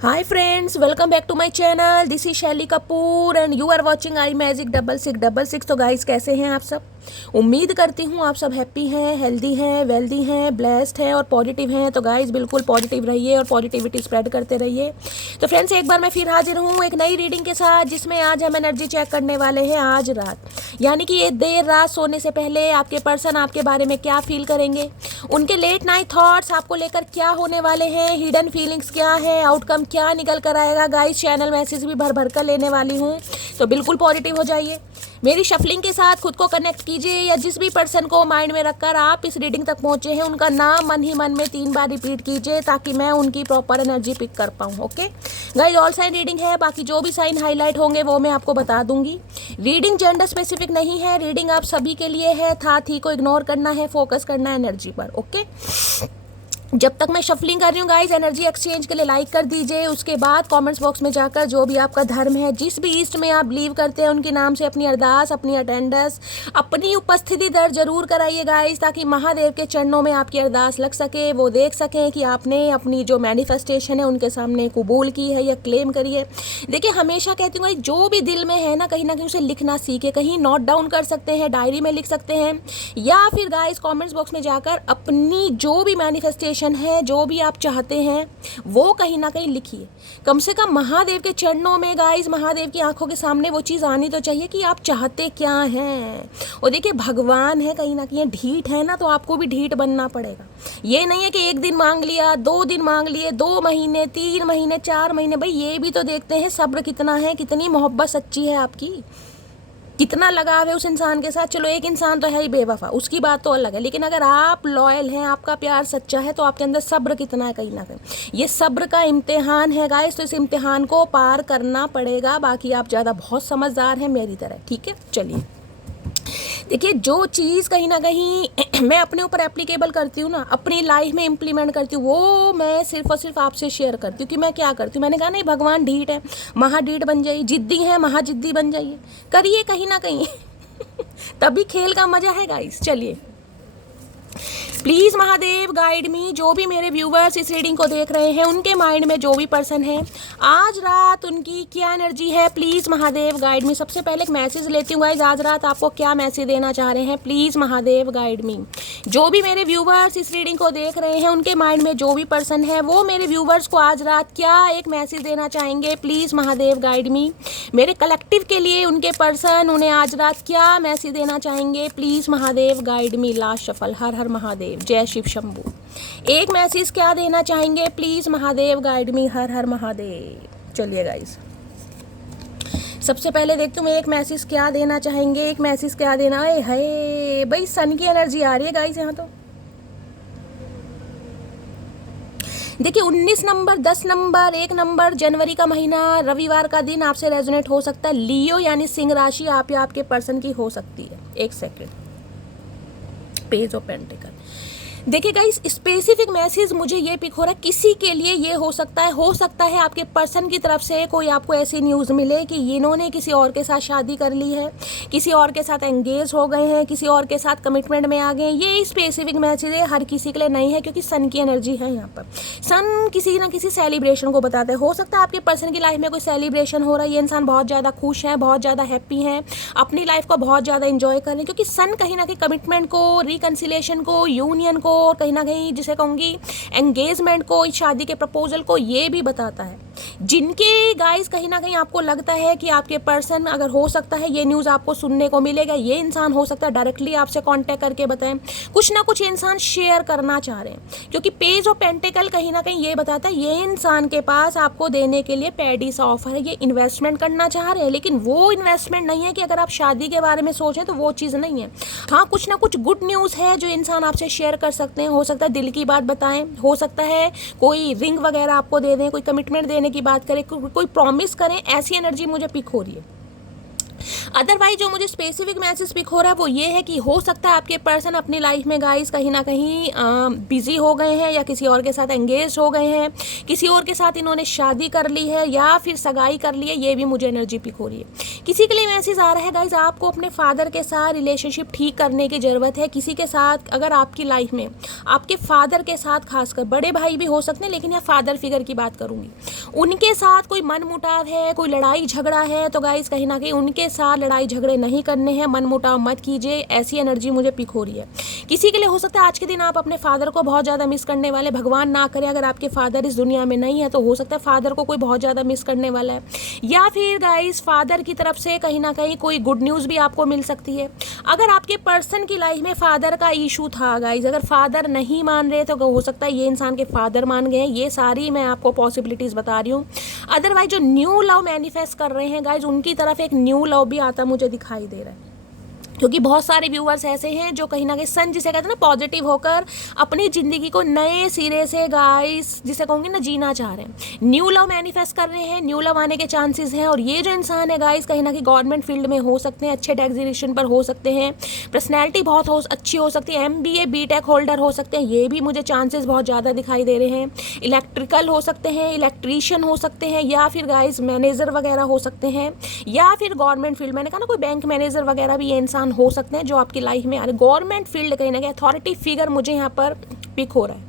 Hi friends, welcome back to my channel. This is Shaili Kapoor and you are watching I Magic 6666। तो guys कैसे हैं आप सब? उम्मीद करती हूँ आप सब हैप्पी हैं, हेल्दी हैं, वेल्दी हैं, ब्लेस्ड हैं और पॉजिटिव हैं। तो गाइस बिल्कुल पॉजिटिव रहिए और पॉजिटिविटी स्प्रेड करते रहिए। तो फ्रेंड्स एक बार मैं फिर हाजिर हूँ एक नई रीडिंग के साथ, जिसमें आज हम एनर्जी चेक करने वाले हैं आज रात, यानी कि ये देर रात सोने से पहले आपके पर्सन आपके बारे में क्या फील करेंगे, उनके लेट नाइट थॉट्स आपको लेकर क्या होने वाले हैं, हिडन फीलिंग्स क्या है, आउटकम क्या निकल कर आएगा। गाइस चैनल मैसेज भी भर भर कर लेने वाली हूँ, तो बिल्कुल पॉजिटिव हो जाइए। मेरी शफलिंग के साथ खुद को कनेक्ट कीजिए, या जिस भी पर्सन को माइंड में रखकर आप इस रीडिंग तक पहुंचे हैं उनका नाम मन ही मन में 3 बार रिपीट कीजिए, ताकि मैं उनकी प्रॉपर एनर्जी पिक कर पाऊँ। Okay guys, all sign reading है, बाकी जो भी साइन हाईलाइट होंगे वो मैं आपको बता दूंगी। रीडिंग जेंडर स्पेसिफिक नहीं है, रीडिंग आप सभी के लिए है। था थी को इग्नोर करना है, फोकस करना है एनर्जी पर। ओके, जब तक मैं शफलिंग कर रही हूँ गाइज, एनर्जी एक्सचेंज के लिए लाइक कर दीजिए। उसके बाद कमेंट्स बॉक्स में जाकर जो भी आपका धर्म है, जिस भी ईस्ट में आप बिलीव करते हैं, उनके नाम से अपनी अरदास, अपनी अटेंडेंस, अपनी उपस्थिति दर्ज जरूर कराइए गाइज, ताकि महादेव के चरणों में आपकी अरदास लग सके, वो देख सकें कि आपने अपनी जो मैनिफेस्टेशन है उनके सामने कबूल की है या क्लेम करी है। देखिए हमेशा कहती हूँ जो भी दिल में है ना कहीं उसे लिखना सीखे, कहीं नोट डाउन कर सकते हैं, डायरी में लिख सकते हैं, या फिर गाइज कॉमेंट्स बॉक्स में जाकर अपनी जो भी मैनिफेस्टेशन है, जो भी आप चाहते हैं, वो कहीं ना कहीं लिखिए। कम से कम महादेव के चरणों में गाइस, महादेव की आंखों के सामने वो चीज़ आनी तो चाहिए कि आप चाहते क्या हैं। और देखिए भगवान है कहीं ना कहीं, ढीठ है ना, तो आपको भी ढीठ बनना पड़ेगा। ये नहीं है कि 1 दिन मांग लिया, 2 दिन मांग लिए, 2 महीने, 3 महीने, 4 महीने। भाई ये भी तो देखते हैं सब्र कितना है, कितनी मोहब्बत सच्ची है आपकी, कितना लगाव है उस इंसान के साथ। चलो एक इंसान तो है ही बेवफा, उसकी बात तो अलग है, लेकिन अगर आप लॉयल हैं, आपका प्यार सच्चा है, तो आपके अंदर सब्र कितना है कहीं ना कहीं। ये सब्र का इम्तिहान है गाइस, तो इस इम्तिहान को पार करना पड़ेगा। बाकी आप ज़्यादा बहुत समझदार हैं मेरी तरह, ठीक है। चलिए देखिए, जो चीज़ कहीं ना कहीं मैं अपने ऊपर एप्लीकेबल करती हूँ ना, अपनी लाइफ में इम्प्लीमेंट करती हूँ, वो मैं सिर्फ और सिर्फ आपसे शेयर करती हूँ कि मैं क्या करती हूँ। मैंने कहा नहीं, भगवान ढीठ है, महाढीठ बन जाइए, जिद्दी है, महाजिद्दी बन जाइए, करिए कहीं ना कहीं तभी खेल का मजा है गाइस। चलिए प्लीज़ महादेव गाइड मी, जो भी मेरे व्यूवर्स इस रीडिंग को देख रहे हैं, उनके माइंड में जो भी पर्सन है आज रात, उनकी क्या एनर्जी है, प्लीज़ महादेव गाइड मी। सबसे पहले एक मैसेज लेती हूँ गाइज, आज रात आपको क्या मैसेज देना चाह रहे हैं, प्लीज़ महादेव गाइड मी। जो भी मेरे व्यूवर्स इस रीडिंग को देख रहे हैं, उनके माइंड में जो भी पर्सन है, वो मेरे व्यूवर्स को आज रात क्या एक मैसेज देना चाहेंगे, प्लीज़ महादेव गाइड मी। मेरे कलेक्टिव के लिए उनके पर्सन उन्हें आज रात क्या मैसेज देना चाहेंगे, please Mahadev guide me. Last shuffle, हर हर महादेव, जय शिव शंभू। एक मैसेज क्या देना चाहेंगे, प्लीज़ महादेव गाइड मी, हर हर महादेव। चलिए गाइस, सबसे पहले देखते हूँ एक मैसेज क्या देना चाहेंगे, एक मैसेज क्या देना है। भाई सन की एनर्जी आ रही है गाइस यहाँ तो। देखिए 19 नंबर, 10 नंबर, 1 नंबर, जनवरी का महीना, रविवार का दिन आपसे रेजोनेट हो सकता है। लियो यानी सिंह राशि आप या आपके पर्सन की हो सकती है। एक सेकेंड, पेज ऑफ पेंटिकल। देखिए गाइस, स्पेसिफिक मैसेज मुझे ये पिक हो रहा है, किसी के लिए ये हो सकता है आपके पर्सन की तरफ से कोई आपको ऐसी न्यूज़ मिले कि इन्होंने किसी और के साथ शादी कर ली है, किसी और के साथ एंगेज हो गए हैं, किसी और के साथ कमिटमेंट में आ गए हैं। ये स्पेसिफिक मैसेज है, हर किसी के लिए नहीं है, क्योंकि सन की एनर्जी है यहाँ पर। सन किसी ना किसी सेलिब्रेशन को बताता है। हो सकता है आपके पर्सन की लाइफ में कोई सेलिब्रेशन हो रहा है, ये इंसान बहुत ज़्यादा खुश है, बहुत ज़्यादा हैप्पी हैं, अपनी लाइफ को बहुत ज़्यादा इंजॉय कर रहे हैं, क्योंकि सन कहीं ना कहीं कमिटमेंट को, रिकन्सिलेशन को, यूनियन को, और कहीं ना कहीं जिसे कहूँगी एंगेजमेंट को, शादी के प्रपोजल को ये भी बताता है। जिनके गाइस कहीं ना कहीं आपको लगता है कि आपके पर्सन, अगर हो सकता है ये न्यूज़ आपको सुनने को मिलेगा, ये इंसान हो सकता है डायरेक्टली आपसे कांटेक्ट करके बताएं, कुछ ना कुछ इंसान शेयर करना चाह रहे हैं, क्योंकि पेज ऑफ पेंटिकल कहीं ना कहीं ये बताता है ये इंसान के पास आपको देने के लिए पैडी सा ऑफर है, ये इन्वेस्टमेंट करना चाह रहे हैं, लेकिन वो इन्वेस्टमेंट नहीं है कि अगर आप शादी के बारे में सोचें तो वो चीज़ नहीं है। हाँ, कुछ ना कुछ गुड न्यूज़ है जो इंसान आपसे शेयर कर सकते हैं। हो सकता है दिल की बात बताएं, हो सकता है कोई रिंग वगैरह आपको दे दें, कोई कमिटमेंट देने की बात करें, कोई प्रॉमिस करें, ऐसी एनर्जी मुझे पिक हो रही है। अदरवाइज जो मुझे स्पेसिफिक मैसेज पिक हो रहा है वो ये है कि हो सकता है आपके पर्सन अपनी लाइफ में गाइस कहीं ना कहीं बिजी हो गए हैं या किसी और के साथ एंगेज हो गए हैं, किसी और के साथ इन्होंने शादी कर ली है या फिर सगाई कर ली है, ये भी मुझे एनर्जी पिक हो रही है। किसी के लिए मैसेज आ रहा है गाइस आपको अपने फादर के साथ रिलेशनशिप ठीक करने की ज़रूरत है। किसी के साथ अगर आपकी लाइफ में आपके फादर के साथ, खासकर बड़े भाई भी हो सकते हैं लेकिन यहाँ फादर फिगर की बात करूँगी, उनके साथ कोई मनमुटाव है, कोई लड़ाई झगड़ा है, तो गाइस कहीं ना कहीं उनके साथ लड़ाई झगड़े नहीं करने हैं, मनमुटाव मत कीजिए, ऐसी एनर्जी मुझे पिक हो रही है। किसी के लिए हो सकता है आज के दिन आप अपने फादर को बहुत ज़्यादा मिस करने वाले, भगवान ना करे अगर आपके फादर इस दुनिया में नहीं है तो हो सकता है फादर को कोई बहुत ज़्यादा मिस करने वाला है, या फिर गाइस फादर की तरफ से कहीं ना कहीं कोई गुड न्यूज़ भी आपको मिल सकती है। अगर आपके पर्सन की लाइफ में फादर का इशू था गाइस, अगर फादर नहीं मान रहे तो हो सकता है ये इंसान के फादर मान गए हैं, ये सारी मैं आपको पॉसिबिलिटीज़ बता रही हूँ। अदरवाइज जो न्यू लव मैनिफेस्ट कर रहे हैं गाइज, उनकी तरफ एक न्यू लव भी आता मुझे दिखाई दे रहा है, क्योंकि बहुत सारे व्यूअर्स ऐसे हैं जो कहीं ना कहीं सन जिसे कहते हैं ना पॉजिटिव होकर अपनी ज़िंदगी को नए सिरे से गाइस जिसे कहूँगी ना जीना चाह रहे हैं, न्यू लव मैनिफेस्ट कर रहे हैं, न्यू लव आने के चांसेस हैं। और ये जो इंसान है गाइस कहीं ना कहीं गवर्नमेंट फील्ड में हो सकते हैं, अच्छे डेजिग्नेशन पर हो सकते हैं, पर्सनैलिटी बहुत अच्छी हो सकती है, MBA BTech होल्डर हो सकते हैं, ये भी मुझे चांसेस बहुत ज़्यादा दिखाई दे रहे हैं। इलेक्ट्रिकल हो सकते हैं, इलेक्ट्रीशियन हो सकते हैं, या फिर गाइस मैनेजर वगैरह हो सकते हैं, या फिर गवर्नमेंट फील्ड, मैंने कहा ना कोई बैंक मैनेजर वगैरह भी ये इंसान हो सकते हैं जो आपकी लाइफ में आ रहे। गवर्नमेंट फील्ड कहीं ना कहीं अथॉरिटी फिगर मुझे यहाँ पर पिक हो रहा है।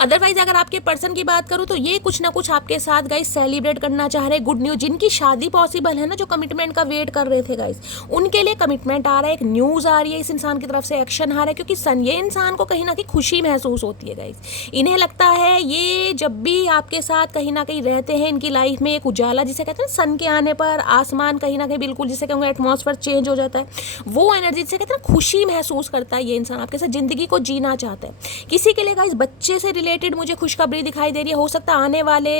अदरवाइज अगर आपके पर्सन की बात करूँ तो ये कुछ ना कुछ आपके साथ गाइस सेलिब्रेट करना चाह रहे हैं, गुड न्यूज़। जिनकी शादी पॉसिबल है ना, जो कमिटमेंट का वेट कर रहे थे गाइस, उनके लिए कमिटमेंट आ रहा है, एक न्यूज़ आ रही है, इस इंसान की तरफ से एक्शन आ रहा है, क्योंकि सन ये इंसान को कहीं ना कहीं खुशी महसूस होती है गाइस। इन्हें लगता है ये जब भी आपके साथ कहीं ना कहीं रहते हैं, इनकी लाइफ में एक उजाला जिसे कहते हैं सन के आने पर आसमान कहीं ना कहीं बिल्कुल जिसे कहूँगा एटमॉस्फेयर चेंज हो जाता है, वो एनर्जी जिसे कहते हैं खुशी महसूस करता है ये इंसान, आपके साथ ज़िंदगी को जीना चाहता है। किसी के लिए गाइस बच्चे से रिलेटेड मुझे खुशखबरी दिखाई दे रही है। हो सकता है आने वाले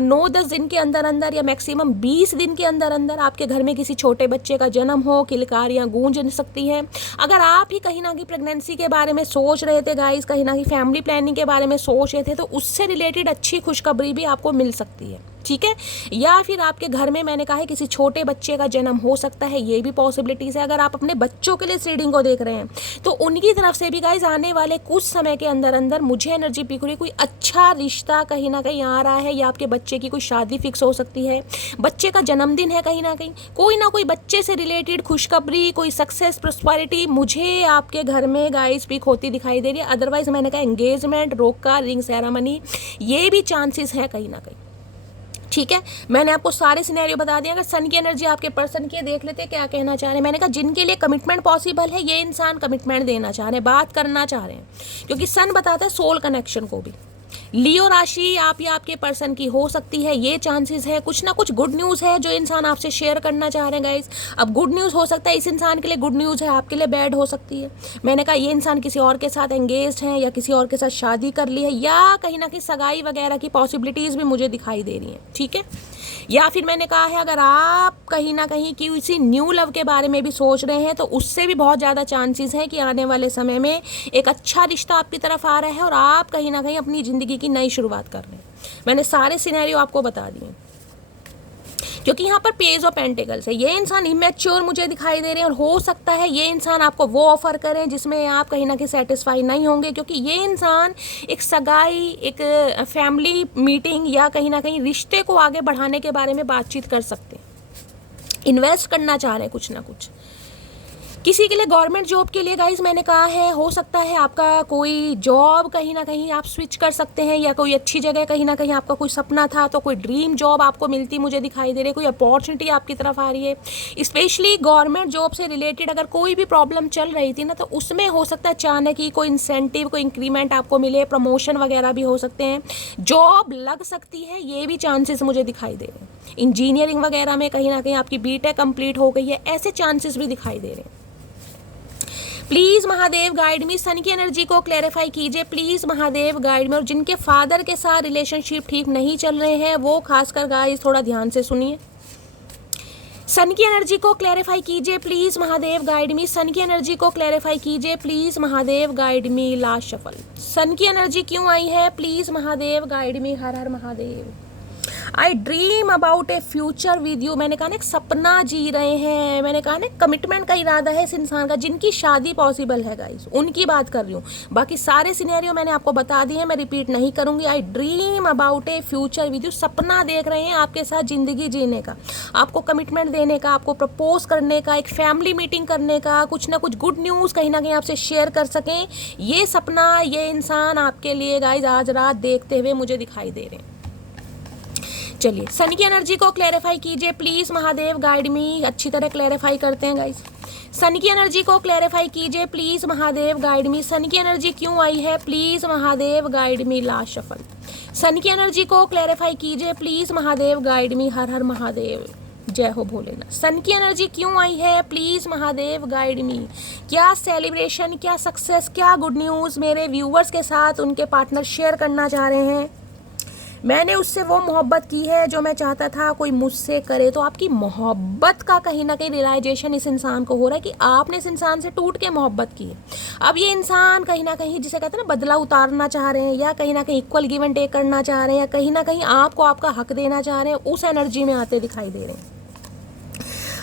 9-10 दिन के अंदर अंदर या मैक्सिमम 20 दिन के अंदर अंदर आपके घर में किसी छोटे बच्चे का जन्म हो, किलकारियाँ गूंज सकती हैं। अगर आप ही कहीं ना कहीं प्रेगनेंसी के बारे में सोच रहे थे गाइस, कहीं ना कहीं फैमिली प्लानिंग के बारे में सोच रहे थे, तो उससे रिलेटेड अच्छी खुशखबरी भी आपको मिल सकती है, ठीक है। या फिर आपके घर में मैंने कहा है किसी छोटे बच्चे का जन्म हो सकता है, ये भी पॉसिबिलिटीज़ है। अगर आप अपने बच्चों के लिए इस रीडिंग को देख रहे हैं तो उनकी तरफ से भी गाइस आने वाले कुछ समय के अंदर अंदर मुझे एनर्जी पिक हो रही है, कोई अच्छा रिश्ता कहीं ना कहीं आ रहा है, या आपके बच्चे की कोई शादी फिक्स हो सकती है, बच्चे का जन्मदिन है, कहीं ना कोई बच्चे से रिलेटेड खुशखबरी, कोई सक्सेस प्रॉस्पेरिटी मुझे आपके घर में गाइस पिक होती दिखाई दे रही है। अदरवाइज मैंने कहा एंगेजमेंट, रोका, रिंग सेरेमनी, ये भी चांसेस है कहीं ना कहीं, ठीक है। मैंने आपको सारे सिनेरियो बता दिया। अगर सन की एनर्जी आपके पर्सन की देख लेते हैं क्या कहना चाह रहे हैं। मैंने कहा जिनके लिए कमिटमेंट पॉसिबल है, ये इंसान कमिटमेंट देना चाह रहे हैं, बात करना चाह रहे हैं, क्योंकि सन बताता है सोल कनेक्शन को भी। लियो राशि आप या आपके पर्सन की हो सकती है, ये चांसेस है। कुछ ना कुछ गुड न्यूज़ है जो इंसान आपसे शेयर करना चाह रहे हैं गाइस। अब गुड न्यूज़ हो सकता है इस इंसान के लिए गुड न्यूज़ है, आपके लिए बैड हो सकती है। मैंने कहा ये इंसान किसी और के साथ एंगेज्ड है, या किसी और के साथ शादी कर ली है, या कहीं ना कहीं सगाई वगैरह की पॉसिबिलिटीज़ भी मुझे दिखाई दे रही हैं, ठीक है। या फिर मैंने कहा है अगर आप कहीं ना कहीं किसी न्यू लव के बारे में भी सोच रहे हैं तो उससे भी बहुत ज़्यादा चांसेस हैं कि आने वाले समय में एक अच्छा रिश्ता आपकी तरफ आ रहा है और आप कहीं ना कहीं अपनी ज़िंदगी की नई शुरुआत कर रहे हैं। मैंने सारे सिनेरियो आपको बता दिए, क्योंकि यहाँ पर पेज ऑफ पेंटिकल्स है। ये इंसान इमेच्योर मुझे दिखाई दे रहे हैं, और हो सकता है ये इंसान आपको वो ऑफर करें जिसमें आप कहीं ना कहीं सेटिस्फाई नहीं होंगे, क्योंकि ये इंसान एक सगाई, एक फैमिली मीटिंग या कहीं ना कहीं रिश्ते को आगे बढ़ाने के बारे में बातचीत कर सकते हैं, इन्वेस्ट करना चाह रहे हैं कुछ ना कुछ। किसी के लिए गवर्नमेंट जॉब के लिए गाइस मैंने कहा है हो सकता है आपका कोई जॉब कहीं ना कहीं आप स्विच कर सकते हैं, या कोई अच्छी जगह कहीं ना कहीं आपका कोई सपना था तो कोई ड्रीम जॉब आपको मिलती मुझे दिखाई दे रही है, कोई अपॉर्चुनिटी आपकी तरफ आ रही है। स्पेशली गवर्नमेंट जॉब से रिलेटेड अगर कोई भी प्रॉब्लम चल रही थी ना, तो उसमें हो सकता है अचानक ही कोई इंसेंटिव, कोई इंक्रीमेंट आपको मिले, प्रमोशन वगैरह भी हो सकते हैं, जॉब लग सकती है, ये भी चांसेस मुझे दिखाई दे रहे हैं। इंजीनियरिंग वगैरह में कहीं ना कहीं आपकी BTech कंप्लीट हो गई है, ऐसे चांसेस भी दिखाई दे रहे हैं। Please Mahadev guide me, sun की एनर्जी को क्लैरिफाई कीजिए प्लीज़ महादेव गाइड में। और जिनके फादर के साथ रिलेशनशिप ठीक नहीं चल रहे हैं वो खासकर गाइस थोड़ा ध्यान से सुनिए। सन की एनर्जी को क्लैरिफाई कीजिए please Mahadev guide me, sun की एनर्जी को क्लैरिफाई कीजिए please Mahadev guide me. Last shuffle, sun की एनर्जी क्यों आई है प्लीज़ महादेव गाइड मी। हर हर Mahadev. I dream about a future with you, मैंने कहा ना एक सपना जी रहे हैं, मैंने कहा ना कमिटमेंट का इरादा है इस इंसान का, जिनकी शादी पॉसिबल है गाइस, उनकी बात कर रही हूँ। बाकी सारे सिनेरियो मैंने आपको बता दिए हैं, मैं रिपीट नहीं करूँगी। आई dream about a future with you, सपना देख रहे हैं आपके साथ ज़िंदगी जीने का, आपको कमिटमेंट देने का, आपको प्रपोज करने का, एक फैमिली मीटिंग करने का, कुछ ना कुछ गुड न्यूज़ कहीं ना कहीं आपसे शेयर कर सकें, ये सपना ये इंसान आपके लिए गाइस आज रात देखते हुए मुझे दिखाई दे रहे हैं। चलिए सन की एनर्जी को क्लैरिफाई कीजिए प्लीज़, महादेव गाइड मी। अच्छी तरह क्लैरिफाई करते हैं गाइस। सन की एनर्जी को क्लैरिफाई कीजिए please, Mahadev guide me. Sun की एनर्जी क्यों आई है please, Mahadev guide me. Last shuffle. Sun की एनर्जी को क्लैरिफाई कीजिए प्लीज़, महादेव गाइड मी। हर हर महादेव, जय हो भोलेनाथ। सन की एनर्जी क्यों आई है प्लीज़, महादेव गाइड मी। क्या सेलिब्रेशन, क्या सक्सेस, क्या गुड न्यूज़ मेरे व्यूवर्स के साथ उनके पार्टनर शेयर करना चाह रहे हैं। मैंने उससे वो मोहब्बत की है जो मैं चाहता था कोई मुझसे करे। तो आपकी मोहब्बत का कहीं ना कहीं रियलाइजेशन इस इंसान को हो रहा है कि आपने इस इंसान से टूट के मोहब्बत की है। अब ये इंसान कहीं ना कहीं जिसे कहते हैं ना बदला उतारना चाह रहे हैं, या कहीं ना कहीं इक्वल गिव एंड टेक करना चाह रहे हैं, या कहीं ना कहीं आपको आपका हक देना चाह रहे हैं, उस एनर्जी में आते दिखाई दे रहे हैं।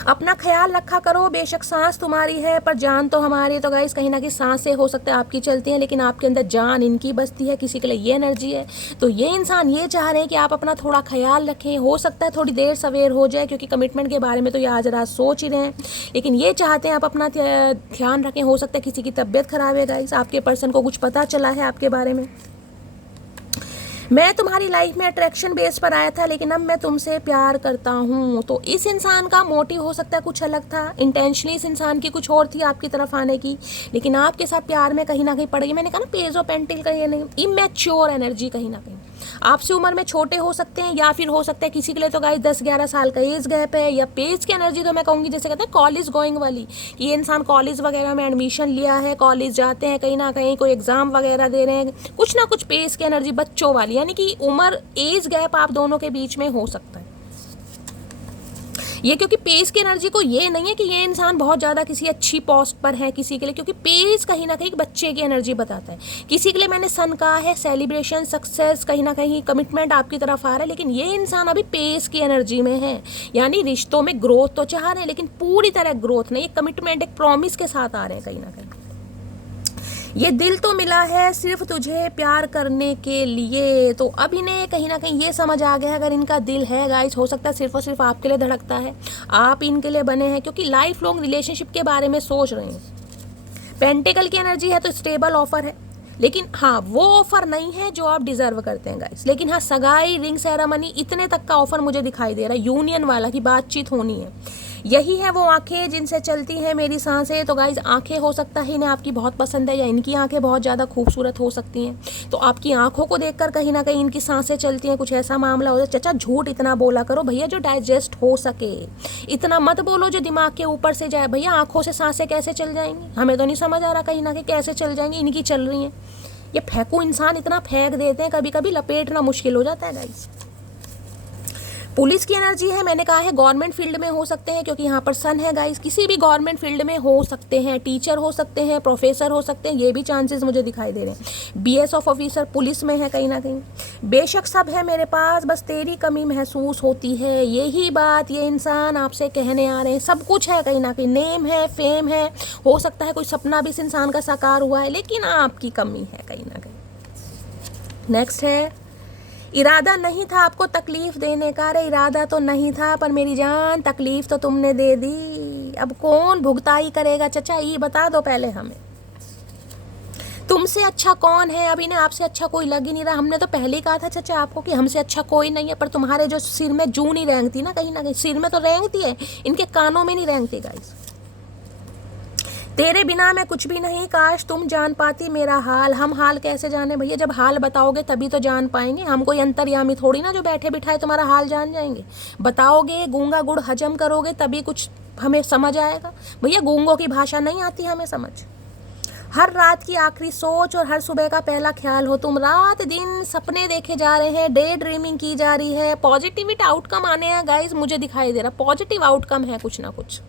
अपना ख्याल रखा करो, बेशक सांस तुम्हारी है पर जान तो हमारी। तो गाइस कहीं ना कहीं सांसें हो सकता है आपकी चलती हैं, लेकिन आपके अंदर जान इनकी बसती है, किसी के लिए ये एनर्जी है। तो ये इंसान ये चाह रहे हैं कि आप अपना थोड़ा ख्याल रखें। हो सकता है थोड़ी देर सवेर हो जाए, क्योंकि कमिटमेंट के बारे में तो ये आज रात सोच ही रहे हैं, लेकिन ये चाहते हैं आप अपना ध्यान रखें। हो सकता है किसी की तबीयत खराब है गाइस, आपके पर्सन को कुछ पता चला है आपके बारे में। मैं तुम्हारी लाइफ में अट्रैक्शन बेस पर आया था, लेकिन अब मैं तुमसे प्यार करता हूँ। तो इस इंसान का मोटिव हो सकता है कुछ अलग था, इंटेंशनली इस इंसान की कुछ और थी आपकी तरफ आने की, लेकिन आपके साथ प्यार में कहीं ना कहीं पड़ गई। मैंने कहा ना पेज ऑफ पेंटिकल का ये नहीं, इमेच्योर एनर्जी कहीं ना कहीं आपसे उम्र में छोटे हो सकते हैं, या फिर हो सकता है किसी के लिए तो गाइस 10-11 साल का एज गैप है, या पेज की एनर्जी तो मैं कहूँगी जैसे कहते हैं कॉलेज गोइंग वाली, कि ये इंसान कॉलेज वगैरह में एडमिशन लिया है, कॉलेज जाते हैं, कहीं ना कहीं कोई एग्जाम वगैरह दे रहे हैं, कुछ ना कुछ पेज की एनर्जी बच्चों वाली, यानी कि उम्र एज गैप आप दोनों के बीच में हो सकता है ये। क्योंकि पेज की एनर्जी को ये नहीं है कि ये इंसान बहुत ज़्यादा किसी अच्छी पोस्ट पर है किसी के लिए, क्योंकि पेज कहीं ना कहीं बच्चे की एनर्जी बताता है। किसी के लिए मैंने सन कहा है, सेलिब्रेशन, सक्सेस, कहीं ना कहीं कमिटमेंट आपकी तरफ आ रहा है, लेकिन ये इंसान अभी पेज की एनर्जी में है, यानी रिश्तों में ग्रोथ तो चाह रहे हैं, लेकिन पूरी तरह ग्रोथ नहीं, एक कमिटमेंट, एक प्रॉमिस के साथ आ रहे हैं कहीं ना कहीं। ये दिल तो मिला है सिर्फ तुझे प्यार करने के लिए। तो अब इन्हें कहीं ना कहीं ये समझ आ गया है, अगर इनका दिल है गाइस, हो सकता है सिर्फ और सिर्फ आपके लिए धड़कता है, आप इनके लिए बने हैं, क्योंकि लाइफ लॉन्ग रिलेशनशिप के बारे में सोच रहे हैं। पेंटिकल की एनर्जी है तो स्टेबल ऑफर है, लेकिन हाँ वो ऑफर नहीं है जो आप डिजर्व करते हैं गाइस, लेकिन हाँ सगाई, रिंग सेरेमनी, इतने तक का ऑफर मुझे दिखाई दे रहा है, यूनियन वाला की बातचीत होनी है। यही है वो आंखें जिनसे चलती हैं मेरी सांसें। तो गाइज आंखें हो सकता है इन्हें आपकी बहुत पसंद है, या इनकी आंखें बहुत ज़्यादा खूबसूरत हो सकती हैं, तो आपकी आंखों को देखकर कहीं ना कहीं इनकी सांसें चलती हैं, कुछ ऐसा मामला हो जाए। चाचा झूठ इतना बोला करो भैया जो डाइजेस्ट हो सके, इतना मत बोलो जो दिमाग के ऊपर से जाए। भैया आंखों से सांसें कैसे चल जाएंगी, हमें तो नहीं समझ आ रहा कहीं ना कहीं कैसे चल जाएंगी, इनकी चल रही हैं। ये फेंकू इंसान इतना फेंक देते हैं, कभी कभी लपेटना मुश्किल हो जाता है गाइस। पुलिस की एनर्जी है, मैंने कहा है गवर्नमेंट फील्ड में हो सकते हैं, क्योंकि यहाँ पर सन है गाइस, किसी भी गवर्नमेंट फील्ड में हो सकते हैं, टीचर हो सकते हैं, प्रोफेसर हो सकते हैं, ये भी चांसेस मुझे दिखाई दे रहे हैं। BS ऑफिसर पुलिस में है कहीं ना कहीं। बेशक सब है मेरे पास, बस तेरी कमी महसूस होती है, यही बात ये इंसान आपसे कहने आ रहे हैं। सब कुछ है कहीं ना कहीं, नेम है, फेम है, हो सकता है कोई सपना भी इस इंसान का साकार हुआ है, लेकिन आपकी कमी है कहीं ना कहीं। नेक्स्ट है, इरादा नहीं था आपको तकलीफ देने का। अरे इरादा तो नहीं था, पर मेरी जान तकलीफ तो तुमने दे दी। अब कौन भुगताई करेगा चचा, ये बता दो पहले हमें। तुमसे अच्छा कौन है, अब इन्हें आपसे अच्छा कोई लग ही नहीं रहा। हमने तो पहले ही कहा था चचा आपको कि हमसे अच्छा कोई नहीं है, पर तुम्हारे जो सिर में जू नहीं रेंगती ना, कहीं ना कहीं सिर में तो रेंगती है, इनके कानों में नहीं रेंगती गाइस। तेरे बिना मैं कुछ भी नहीं, काश तुम जान पाती मेरा हाल। हम हाल कैसे जाने भैया, जब हाल बताओगे तभी तो जान पाएंगे। हम कोई अंतर्यामी थोड़ी ना जो बैठे बिठाए तुम्हारा हाल जान जाएंगे। बताओगे, गूंगा गुड़ हजम करोगे तभी कुछ हमें समझ आएगा। भैया गूंगों की भाषा नहीं आती हमें समझ। हर रात की आखिरी सोच और हर सुबह का पहला ख्याल हो तुम। रात दिन सपने देखे जा रहे हैं, डे ड्रीमिंग की जा रही है, पॉजिटिविटी आउटकम आने हैं गाइस, मुझे दिखाई दे रहा पॉजिटिव आउटकम है कुछ ना कुछ।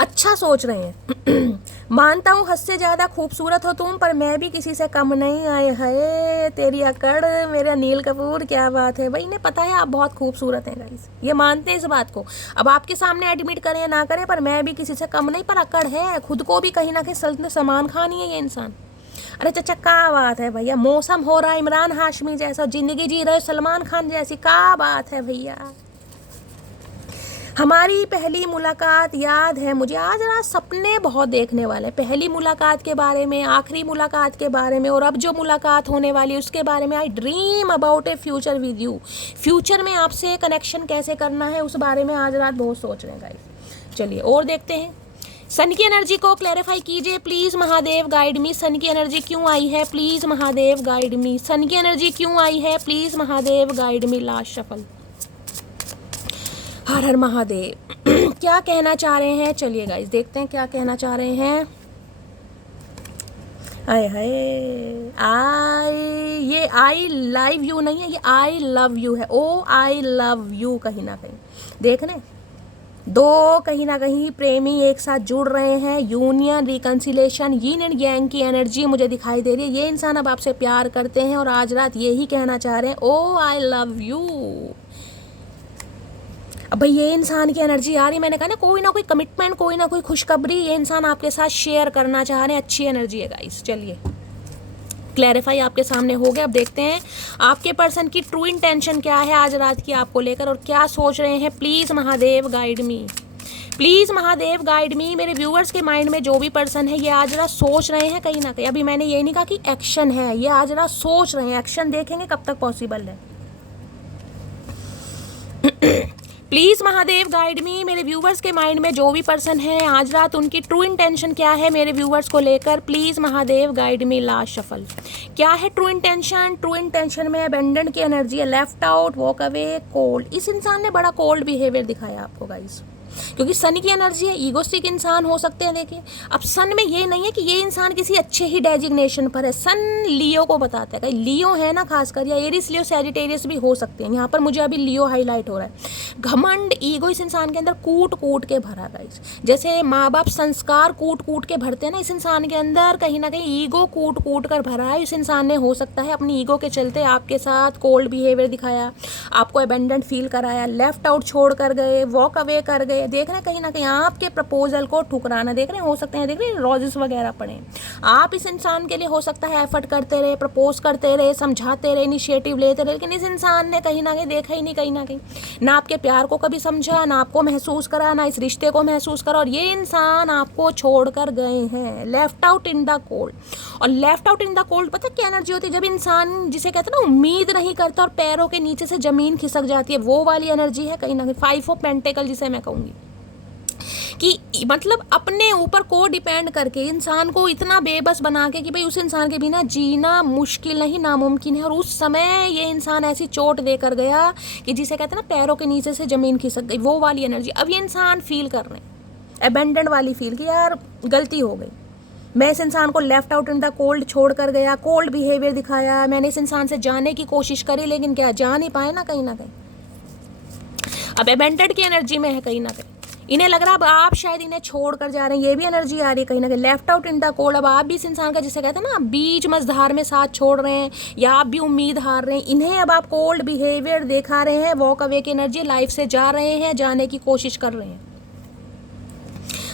अच्छा सोच रहे हैं। मानता हूँ हद से ज़्यादा खूबसूरत हो तुम, पर मैं भी किसी से कम नहीं। आए है तेरी अकड़ मेरा नील कपूर, क्या बात है भाई। इन्हें पता है आप बहुत खूबसूरत हैं गाइस, ये मानते हैं इस बात को। अब आपके सामने एडमिट करें या ना करें, पर मैं भी किसी से कम नहीं, पर अकड़ है, खुद को भी कहीं ना कहीं सल्तनत समान खानी है ये इंसान। अरे चाचा क्या बात है भैया, मौसम हो रहा है इमरान हाशमी जैसा, जिंदगी जी रहे सलमान खान जैसी, क्या बात है भैया। हमारी पहली मुलाकात याद है मुझे, आज रात सपने बहुत देखने वाले, पहली मुलाकात के बारे में, आखिरी मुलाकात के बारे में, और अब जो मुलाकात होने वाली है उसके बारे में। आई dream about a future with you, future में आपसे कनेक्शन कैसे करना है उस बारे में आज रात बहुत सोच रहे हैं गाइस। चलिए और देखते हैं। सन की एनर्जी को क्लैरिफाई कीजिए please Mahadev, guide me. Sun की एनर्जी क्यों आई है please Mahadev, guide me. Sun की एनर्जी क्यों आई है please Mahadev, guide me. Last shuffle. हर हर महादेव। क्या कहना चाह रहे हैं, चलिए गाइस देखते हैं क्या कहना चाह रहे हैं। आए हाय, ये आई लव यू नहीं है, ये आई लव यू है। ओ आई लव यू, कहीं ना कहीं देख रहे दो कहीं ना कहीं प्रेमी एक साथ जुड़ रहे हैं। यूनियन, रिकन्सिलेशन, यीन एंड यांग की एनर्जी मुझे दिखाई दे रही है। ये इंसान अब आपसे प्यार करते हैं और आज रात यही कहना चाह रहे हैं, ओ आई लव यू। अब भाई ये इंसान की एनर्जी आ रही है, मैंने कहा ना कोई कमिटमेंट, कोई ना कोई खुशखबरी ये इंसान आपके साथ शेयर करना चाह रहे हैं। अच्छी एनर्जी है गाइस। चलिए क्लैरिफाई आपके सामने हो गया। अब देखते हैं आपके पर्सन की ट्रू इंटेंशन क्या है आज रात की आपको लेकर, और क्या सोच रहे हैं। Please Mahadev guide me, please Mahadev guide मी। मेरे व्यूअर्स के माइंड में जो भी पर्सन है ये आज रात सोच रहे हैं कहीं ना कहीं। अभी मैंने ये नहीं कहा कि एक्शन है, ये आज रात सोच रहे हैं। एक्शन देखेंगे कब तक पॉसिबल है। प्लीज़ महादेव गाइड मी। मेरे व्यूवर्स के माइंड में जो भी पर्सन है आज रात उनकी ट्रू इंटेंशन क्या है मेरे व्यूवर्स को लेकर, please Mahadev guide me. Last shuffle. क्या है ट्रू इंटेंशन। ट्रू इंटेंशन में अबेंडन की एनर्जी है, left out, walk away, cold. इस इंसान ने बड़ा कोल्ड बिहेवियर दिखाया आपको गाइस, क्योंकि सन की एनर्जी है। ईगोस्टिक इंसान हो सकते हैं। देखिए अब सन में ये नहीं है कि ये इंसान किसी अच्छे ही डेजिग्नेशन पर है। सन लियो को बताता है, लियो है ना खासकर, या एरिस लियो सैजिटेरियस भी हो सकते हैं। यहाँ पर मुझे अभी लियो हाईलाइट हो रहा है। घमंड, ईगो इस इंसान के अंदर कूट कूट के भरा गाइस। जैसे माँ बाप संस्कार कूट कूट के भरते हैं ना, इस इंसान के अंदर कहीं ना कहीं ईगो कूट कूट कर भरा है। इस इंसान ने हो सकता है अपनी ईगो के चलते आपके साथ कोल्ड बिहेवियर दिखाया, आपको अबेंडेंट फील कराया, लेफ्ट आउट छोड़ कर गए, वॉक अवे कर गए। देख रहे हैं कहीं ना कहीं आपके प्रपोजल को ठुकराना, देख रहे हैं हो सकते हैं, देख रहे हैं रोजेस वगैरह पड़े। आप इस इंसान के लिए हो सकता है एफर्ट करते रहे, प्रपोज करते रहे, समझाते रहे, इनिशिएटिव लेते रहे, लेकिन इस इंसान ने कहीं ना कहीं देखा ही नहीं, कहीं ना कहीं ना आपके प्यार को कभी समझा, ना आपको महसूस करा, ना इस रिश्ते को महसूस करा, और ये इंसान आपको छोड़कर गए हैं। Left out in the cold. और left out in the cold पता क्या एनर्जी होती है, जब इंसान जिसे कहते हैं ना उम्मीद नहीं करता और पैरों के नीचे से जमीन खिसक जाती है, वो वाली एनर्जी है कहीं ना कहीं। 5 ऑफ पेंटिकल जिसे मैं कहूँगी कि मतलब अपने ऊपर को डिपेंड करके इंसान को इतना बेबस बना के कि भाई उस इंसान के बिना जीना मुश्किल नहीं, नामुमकिन है। और उस समय ये इंसान ऐसी चोट देकर गया कि जिसे कहते हैं ना पैरों के नीचे से ज़मीन खिसक गई, वो वाली एनर्जी अब ये इंसान फील कर रहे हैं। अबेंडेंट वाली फील कि यार गलती हो गई, मैं इस इंसान को left out in the cold छोड़ कर गया, कोल्ड बिहेवियर दिखाया, मैंने इस इंसान से जाने की कोशिश करी लेकिन क्या जा नहीं पाए ना कहीं। अब अबेंडेंट की एनर्जी में है कहीं ना कहीं, इन्हें लग रहा है अब आप शायद इन्हें छोड़ कर जा रहे हैं, ये भी एनर्जी आ रही है कहीं ना कहीं। Left out in the cold, अब आप भी इस इंसान का जिसे कहते हैं ना बीच मझधार में साथ छोड़ रहे हैं, या आप भी उम्मीद हार रहे हैं। इन्हें अब आप कोल्ड बिहेवियर दिखा रहे हैं, वॉक अवे की एनर्जी, लाइफ से जा रहे हैं, जाने की कोशिश कर रहे हैं।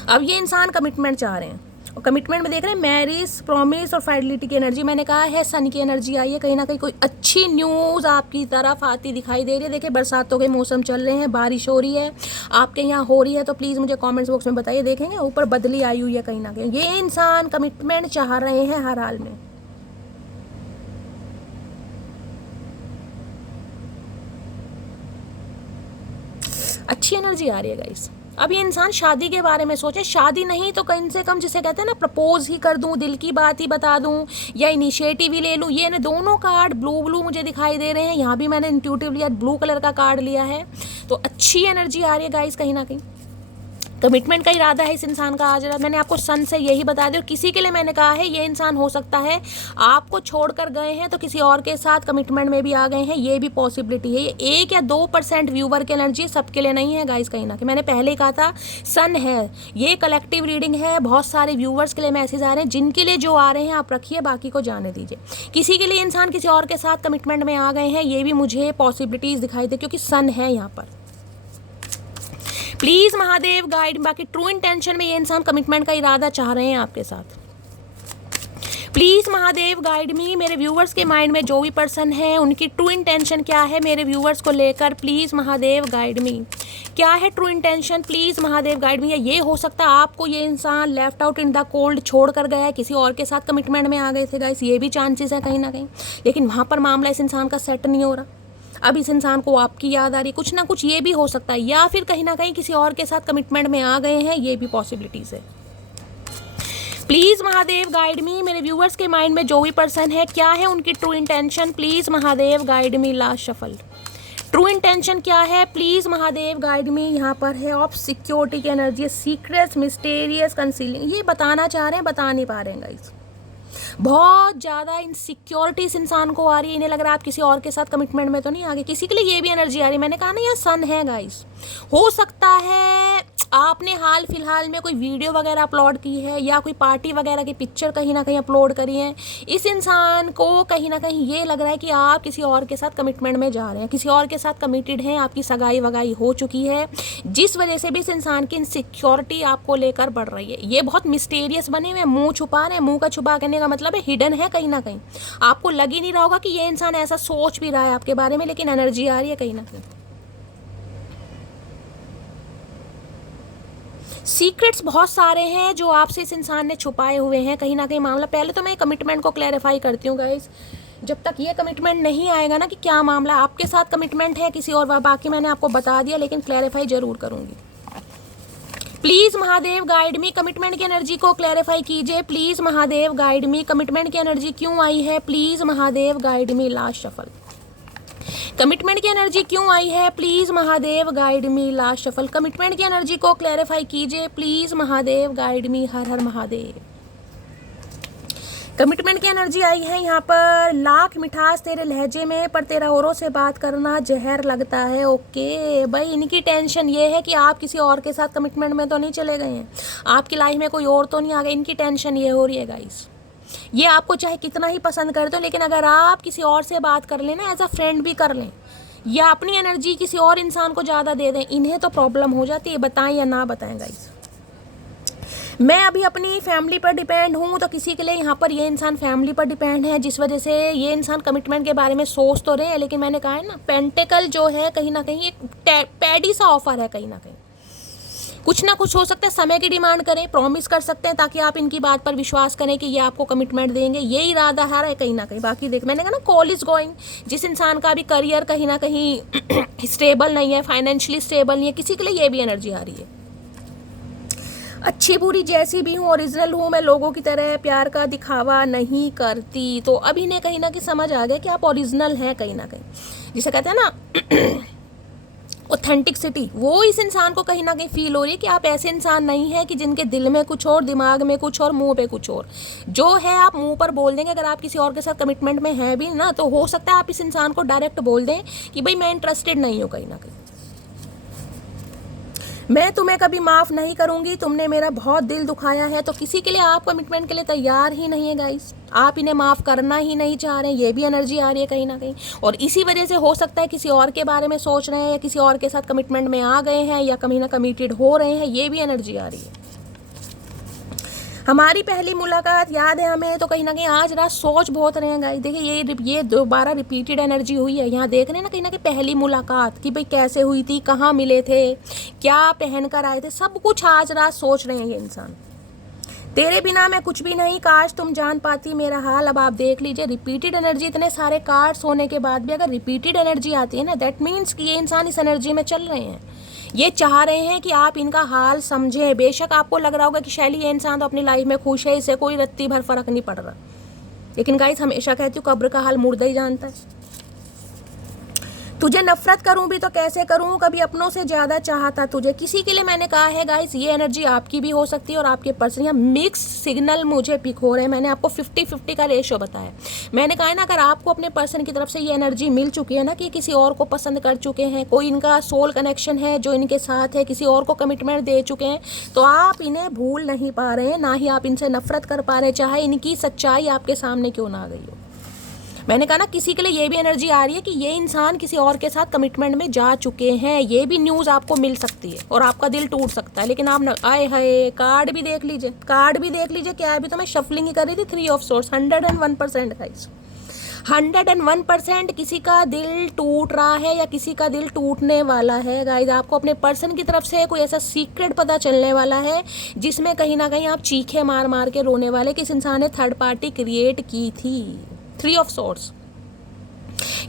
अब ये इंसान कमिटमेंट चाह रहे हैं, और कमिटमेंट में देख रहे हैं मैरिज, प्रॉमिस और फाइडेलिटी की एनर्जी। मैंने कहा है सन की एनर्जी आई है, कहीं ना कहीं कोई अच्छी न्यूज़ आपकी तरफ आती दिखाई दे रही है। देखिए बरसातों के मौसम चल रहे हैं, बारिश हो रही है, आपके यहाँ हो रही है, तो प्लीज़ मुझे कमेंट्स बॉक्स में बताइए। देखेंगे ऊपर बदली आई हुई है कहीं ना कहीं। ये इंसान कमिटमेंट चाह रहे हैं हर हाल में। अच्छी एनर्जी आ रही है गाइस। अब ये इंसान शादी के बारे में सोचे, शादी नहीं तो कम से कम जिसे कहते हैं ना प्रपोज ही कर दूं, दिल की बात ही बता दूं, या इनिशिएटिव ही ले लूं। ये ने दोनों कार्ड ब्लू मुझे दिखाई दे रहे हैं। यहाँ भी मैंने इंट्यूटिव लिया, ब्लू कलर का कार्ड लिया है, तो अच्छी एनर्जी आ रही है गाइस कहीं ना कहीं। कमिटमेंट का इरादा है इस इंसान का आज रात। मैंने आपको सन से यही बता दिया। और किसी के लिए मैंने कहा है ये इंसान हो सकता है आपको छोड़कर गए हैं तो किसी और के साथ कमिटमेंट में भी आ गए हैं, ये भी पॉसिबिलिटी है। ये 1 या 2% व्यूवर की एनर्जी सबके लिए नहीं है गाइस, कहीं ना कहीं मैंने पहले ही कहा था सन है, ये कलेक्टिव रीडिंग है। बहुत सारे व्यूवर्स के लिए मैसेज आ रहे हैं, जिनके लिए जो आ रहे हैं आप रखिए, बाकी को जाने दीजिए। किसी के लिए इंसान किसी और के साथ कमिटमेंट में आ गए हैं, ये भी मुझे पॉसिबिलिटीज दिखाई दे, क्योंकि सन है यहाँ पर। Please Mahadev guide. बाकी ट्रू इंटेंशन में ये इंसान कमिटमेंट का इरादा चाह रहे हैं आपके साथ। प्लीज महादेव गाइड मी। मेरे व्यूवर्स के माइंड में जो भी पर्सन है उनकी ट्रू इंटेंशन क्या है मेरे व्यूवर्स को लेकर, प्लीज महादेव गाइड मी। क्या है true intention, please Mahadev guide मी। ये हो सकता है आपको ये इंसान left out in the cold छोड़ कर गया है, किसी और के साथ कमिटमेंट में आ गए थे गाइस, ये भी चांसेस है कहीं ना कहीं। लेकिन वहां पर मामला इस इंसान का सेट नहीं हो रहा। अब इस इंसान को आपकी याद आ रही है, कुछ ना कुछ ये भी हो सकता है, या फिर कहीं ना कहीं किसी और के साथ कमिटमेंट में आ गए हैं, ये भी पॉसिबिलिटीज है। प्लीज महादेव गाइड मी। मेरे व्यूवर्स के माइंड में जो भी पर्सन है क्या है उनकी true intention, please Mahadev guide me. Last shuffle. True intention क्या है, प्लीज महादेव गाइड मी। यहाँ पर है ऑफ सिक्योरिटी की एनर्जी, सीक्रेट्स, मिस्टेरियस, कंसीलिंग। ये बताना चाह रहे हैं, बता नहीं पा रहे हैं गाइस। बहुत ज़्यादा इनसिक्योरिटी इस इंसान को आ रही है। इन्हें लग रहा है आप किसी और के साथ कमिटमेंट में तो नहीं आ गए। किसी के लिए ये भी एनर्जी आ रही है। मैंने कहा ना यहाँ सन है गाइस। हो सकता है आपने हाल फिलहाल में कोई वीडियो वगैरह अपलोड की है या कोई पार्टी वगैरह की पिक्चर कहीं ना कहीं अपलोड करी है। इस इंसान को कहीं ना कहीं ये लग रहा है कि आप किसी और के साथ कमिटमेंट में जा रहे हैं, किसी और के साथ कमिटेड हैं, आपकी सगाई वगाई हो चुकी है, जिस वजह से भी इस इंसान की इनसिक्योरिटी आपको लेकर बढ़ रही है। ये बहुत मिस्टीरियस बने हुए, मुंह छुपा रहे हैं। मुंह का छुपा करने का मतलब है हिडन है कहीं ना कहीं। आपको लग ही नहीं रहा होगा कि ये इंसान ऐसा सोच भी रहा है आपके बारे में, लेकिन एनर्जी आ रही है कहीं ना कहीं। सीक्रेट्स बहुत सारे हैं जो आपसे इस इंसान ने छुपाए हुए हैं कहीं ना कहीं मामला। पहले तो मैं कमिटमेंट को क्लैरिफाई करती हूँ गाइस। जब तक ये कमिटमेंट नहीं आएगा ना कि क्या मामला आपके साथ कमिटमेंट है किसी और, बाकी मैंने आपको बता दिया, लेकिन क्लैरिफाई जरूर करूंगी। Please Mahadev guide me. Commitment की एनर्जी को क्लैरिफाई कीजिए, please Mahadev guide me. Commitment की एनर्जी क्यों आई है, please Mahadev guide me. Last shuffle. Commitment की एनर्जी क्यों आई है, please Mahadev guide me. Last shuffle. Commitment की एनर्जी को क्लैरिफाई कीजिए, प्लीज महादेव गाइड मी। हर हर महादेव। कमिटमेंट की एनर्जी आई है यहाँ पर। लाख मिठास तेरे लहजे में, पर तेरा औरों से बात करना जहर लगता है। ओके भाई, इनकी टेंशन ये है कि आप किसी और के साथ कमिटमेंट में तो नहीं चले गए हैं, आपकी लाइफ में कोई और तो नहीं आ गया। इनकी टेंशन ये हो रही है गाइस। ये आपको चाहे कितना ही पसंद करते हो, लेकिन अगर आप किसी और से बात कर लें ना, एज अ फ्रेंड भी कर लें, या अपनी एनर्जी किसी और इंसान को ज़्यादा दे दें, इन्हें तो प्रॉब्लम हो जाती है। बताएं या ना बताएं गाइस। मैं अभी अपनी फैमिली पर डिपेंड हूँ, तो किसी के लिए यहाँ पर ये इंसान फैमिली पर डिपेंड है, जिस वजह से ये इंसान कमिटमेंट के बारे में सोच तो रहे हैं, लेकिन मैंने कहा है ना पेंटिकल जो है कहीं ना कहीं एक पैडी सा ऑफर है कहीं ना कहीं। कुछ ना कुछ हो सकता है, समय की डिमांड करें, प्रॉमिस कर सकते हैं ताकि आप इनकी बात पर विश्वास करें कि ये आपको कमिटमेंट देंगे। ये इरादा हार है कहीं ना कहीं। बाकी देख, मैंने कहा ना कॉल इज गोइंग। जिस इंसान का भी करियर कहीं ना कहीं स्टेबल नहीं है, फाइनेंशियली स्टेबल नहीं है, किसी के लिए ये भी एनर्जी आ रही है। अच्छी बुरी जैसी भी हूँ, ओरिजिनल हूँ, मैं लोगों की तरह प्यार का दिखावा नहीं करती। तो अब इन्हें कहीं ना कहीं समझ आ गया कि आप ओरिजिनल हैं कहीं ना कहीं, जिसे कहते हैं ना ऑथेंटिसिटी, वो इस इंसान को कहीं ना कहीं फील हो रही है कि आप ऐसे इंसान नहीं है कि जिनके दिल में कुछ और, दिमाग में कुछ और, मुंह पे कुछ और। जो है आप मुंह पर बोल देंगे। अगर आप किसी और के साथ कमिटमेंट में हैं भी ना, तो हो सकता है आप इस इंसान को डायरेक्ट बोल दें कि भाई मैं इंटरेस्टेड नहीं हूँ कहीं ना कहीं, मैं तुम्हें कभी माफ़ नहीं करूंगी, तुमने मेरा बहुत दिल दुखाया है। तो किसी के लिए आप कमिटमेंट के लिए तैयार ही नहीं है गाइस, आप इन्हें माफ़ करना ही नहीं चाह रहे हैं। ये भी एनर्जी आ रही है कहीं ना कहीं, और इसी वजह से हो सकता है किसी और के बारे में सोच रहे हैं, या किसी और के साथ कमिटमेंट में आ गए हैं, या कहीं ना कमिटेड हो रहे हैं। ये भी एनर्जी आ रही है। हमारी पहली मुलाकात याद है हमें, तो कहीं ना कहीं आज रात सोच बहुत रहे हैं गाइस। देखिए ये दोबारा रिपीटेड एनर्जी हुई है। यहाँ देख रहे हैं ना कहीं ना कहीं पहली मुलाकात कि भाई कैसे हुई थी, कहाँ मिले थे, क्या पहन कर आए थे, सब कुछ आज रात सोच रहे हैं ये इंसान। तेरे बिना मैं कुछ भी नहीं, काश तुम जान पाती मेरा हाल। अब आप देख लीजिए रिपीटेड एनर्जी, इतने सारे कार्ड्स होने के बाद भी अगर रिपीटेड एनर्जी आती है ना, दैट मीन्स कि ये इंसान इस एनर्जी में चल रहे हैं। ये चाह रहे हैं कि आप इनका हाल समझें। बेशक आपको लग रहा होगा कि शैली ये इंसान तो अपनी लाइफ में खुश है, इसे कोई रत्ती भर फर्क नहीं पड़ रहा, लेकिन गाइस हमेशा कहती हूँ कब्र का हाल मुर्दा ही जानता है। तुझे नफरत करूं भी तो कैसे करूं, कभी अपनों से ज़्यादा चाहता तुझे। किसी के लिए मैंने कहा है गाइस, ये एनर्जी आपकी भी हो सकती है और आपके पर्सन या मिक्स सिग्नल मुझे पिक हो रहे हैं। मैंने आपको 50-50 का रेशो बताया। मैंने कहा है ना, अगर आपको अपने पर्सन की तरफ से ये एनर्जी मिल चुकी है ना कि किसी और को पसंद कर चुके हैं, कोई इनका सोल कनेक्शन है जो इनके साथ है, किसी और को कमिटमेंट दे चुके हैं, तो आप इन्हें भूल नहीं पा रहे हैं, ना ही आप इनसे नफरत कर पा रहे हैं, चाहे इनकी सच्चाई आपके सामने क्यों ना आ गई हो। मैंने कहा ना, किसी के लिए ये भी एनर्जी आ रही है कि ये इंसान किसी और के साथ कमिटमेंट में जा चुके हैं। ये भी न्यूज़ आपको मिल सकती है और आपका दिल टूट सकता है। लेकिन आप न आए हाय, कार्ड भी देख लीजिए, कार्ड भी देख लीजिए। क्या है, अभी तो मैं शफलिंग ही कर रही थी। 3 ऑफ सोर्स, 101% गाइस, 101% किसी का दिल टूट रहा है या किसी का दिल टूटने वाला है गाइस। आपको अपने पर्सन की तरफ से कोई ऐसा सीक्रेट पता चलने वाला है जिसमें कहीं ना कहीं आप चीखे मार मार के रोने वाले, किस इंसान ने थर्ड पार्टी क्रिएट की थी। 3 ऑफ सोर्स,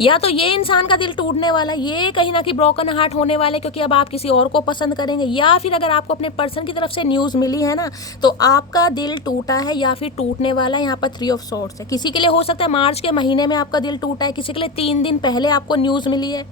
या तो ये इंसान का दिल टूटने वाला, ये कहीं ना कहीं ब्रोकन हार्ट होने वाले क्योंकि अब आप किसी और को पसंद करेंगे, या फिर अगर आपको अपने पर्सन की तरफ से न्यूज़ मिली है ना तो आपका दिल टूटा है या फिर टूटने वाला है। यहाँ पर 3 ऑफ सोर्स है। किसी के लिए हो सकता है मार्च के महीने में आपका दिल टूटा है, किसी के लिए 3 दिन पहले आपको न्यूज़ मिली है,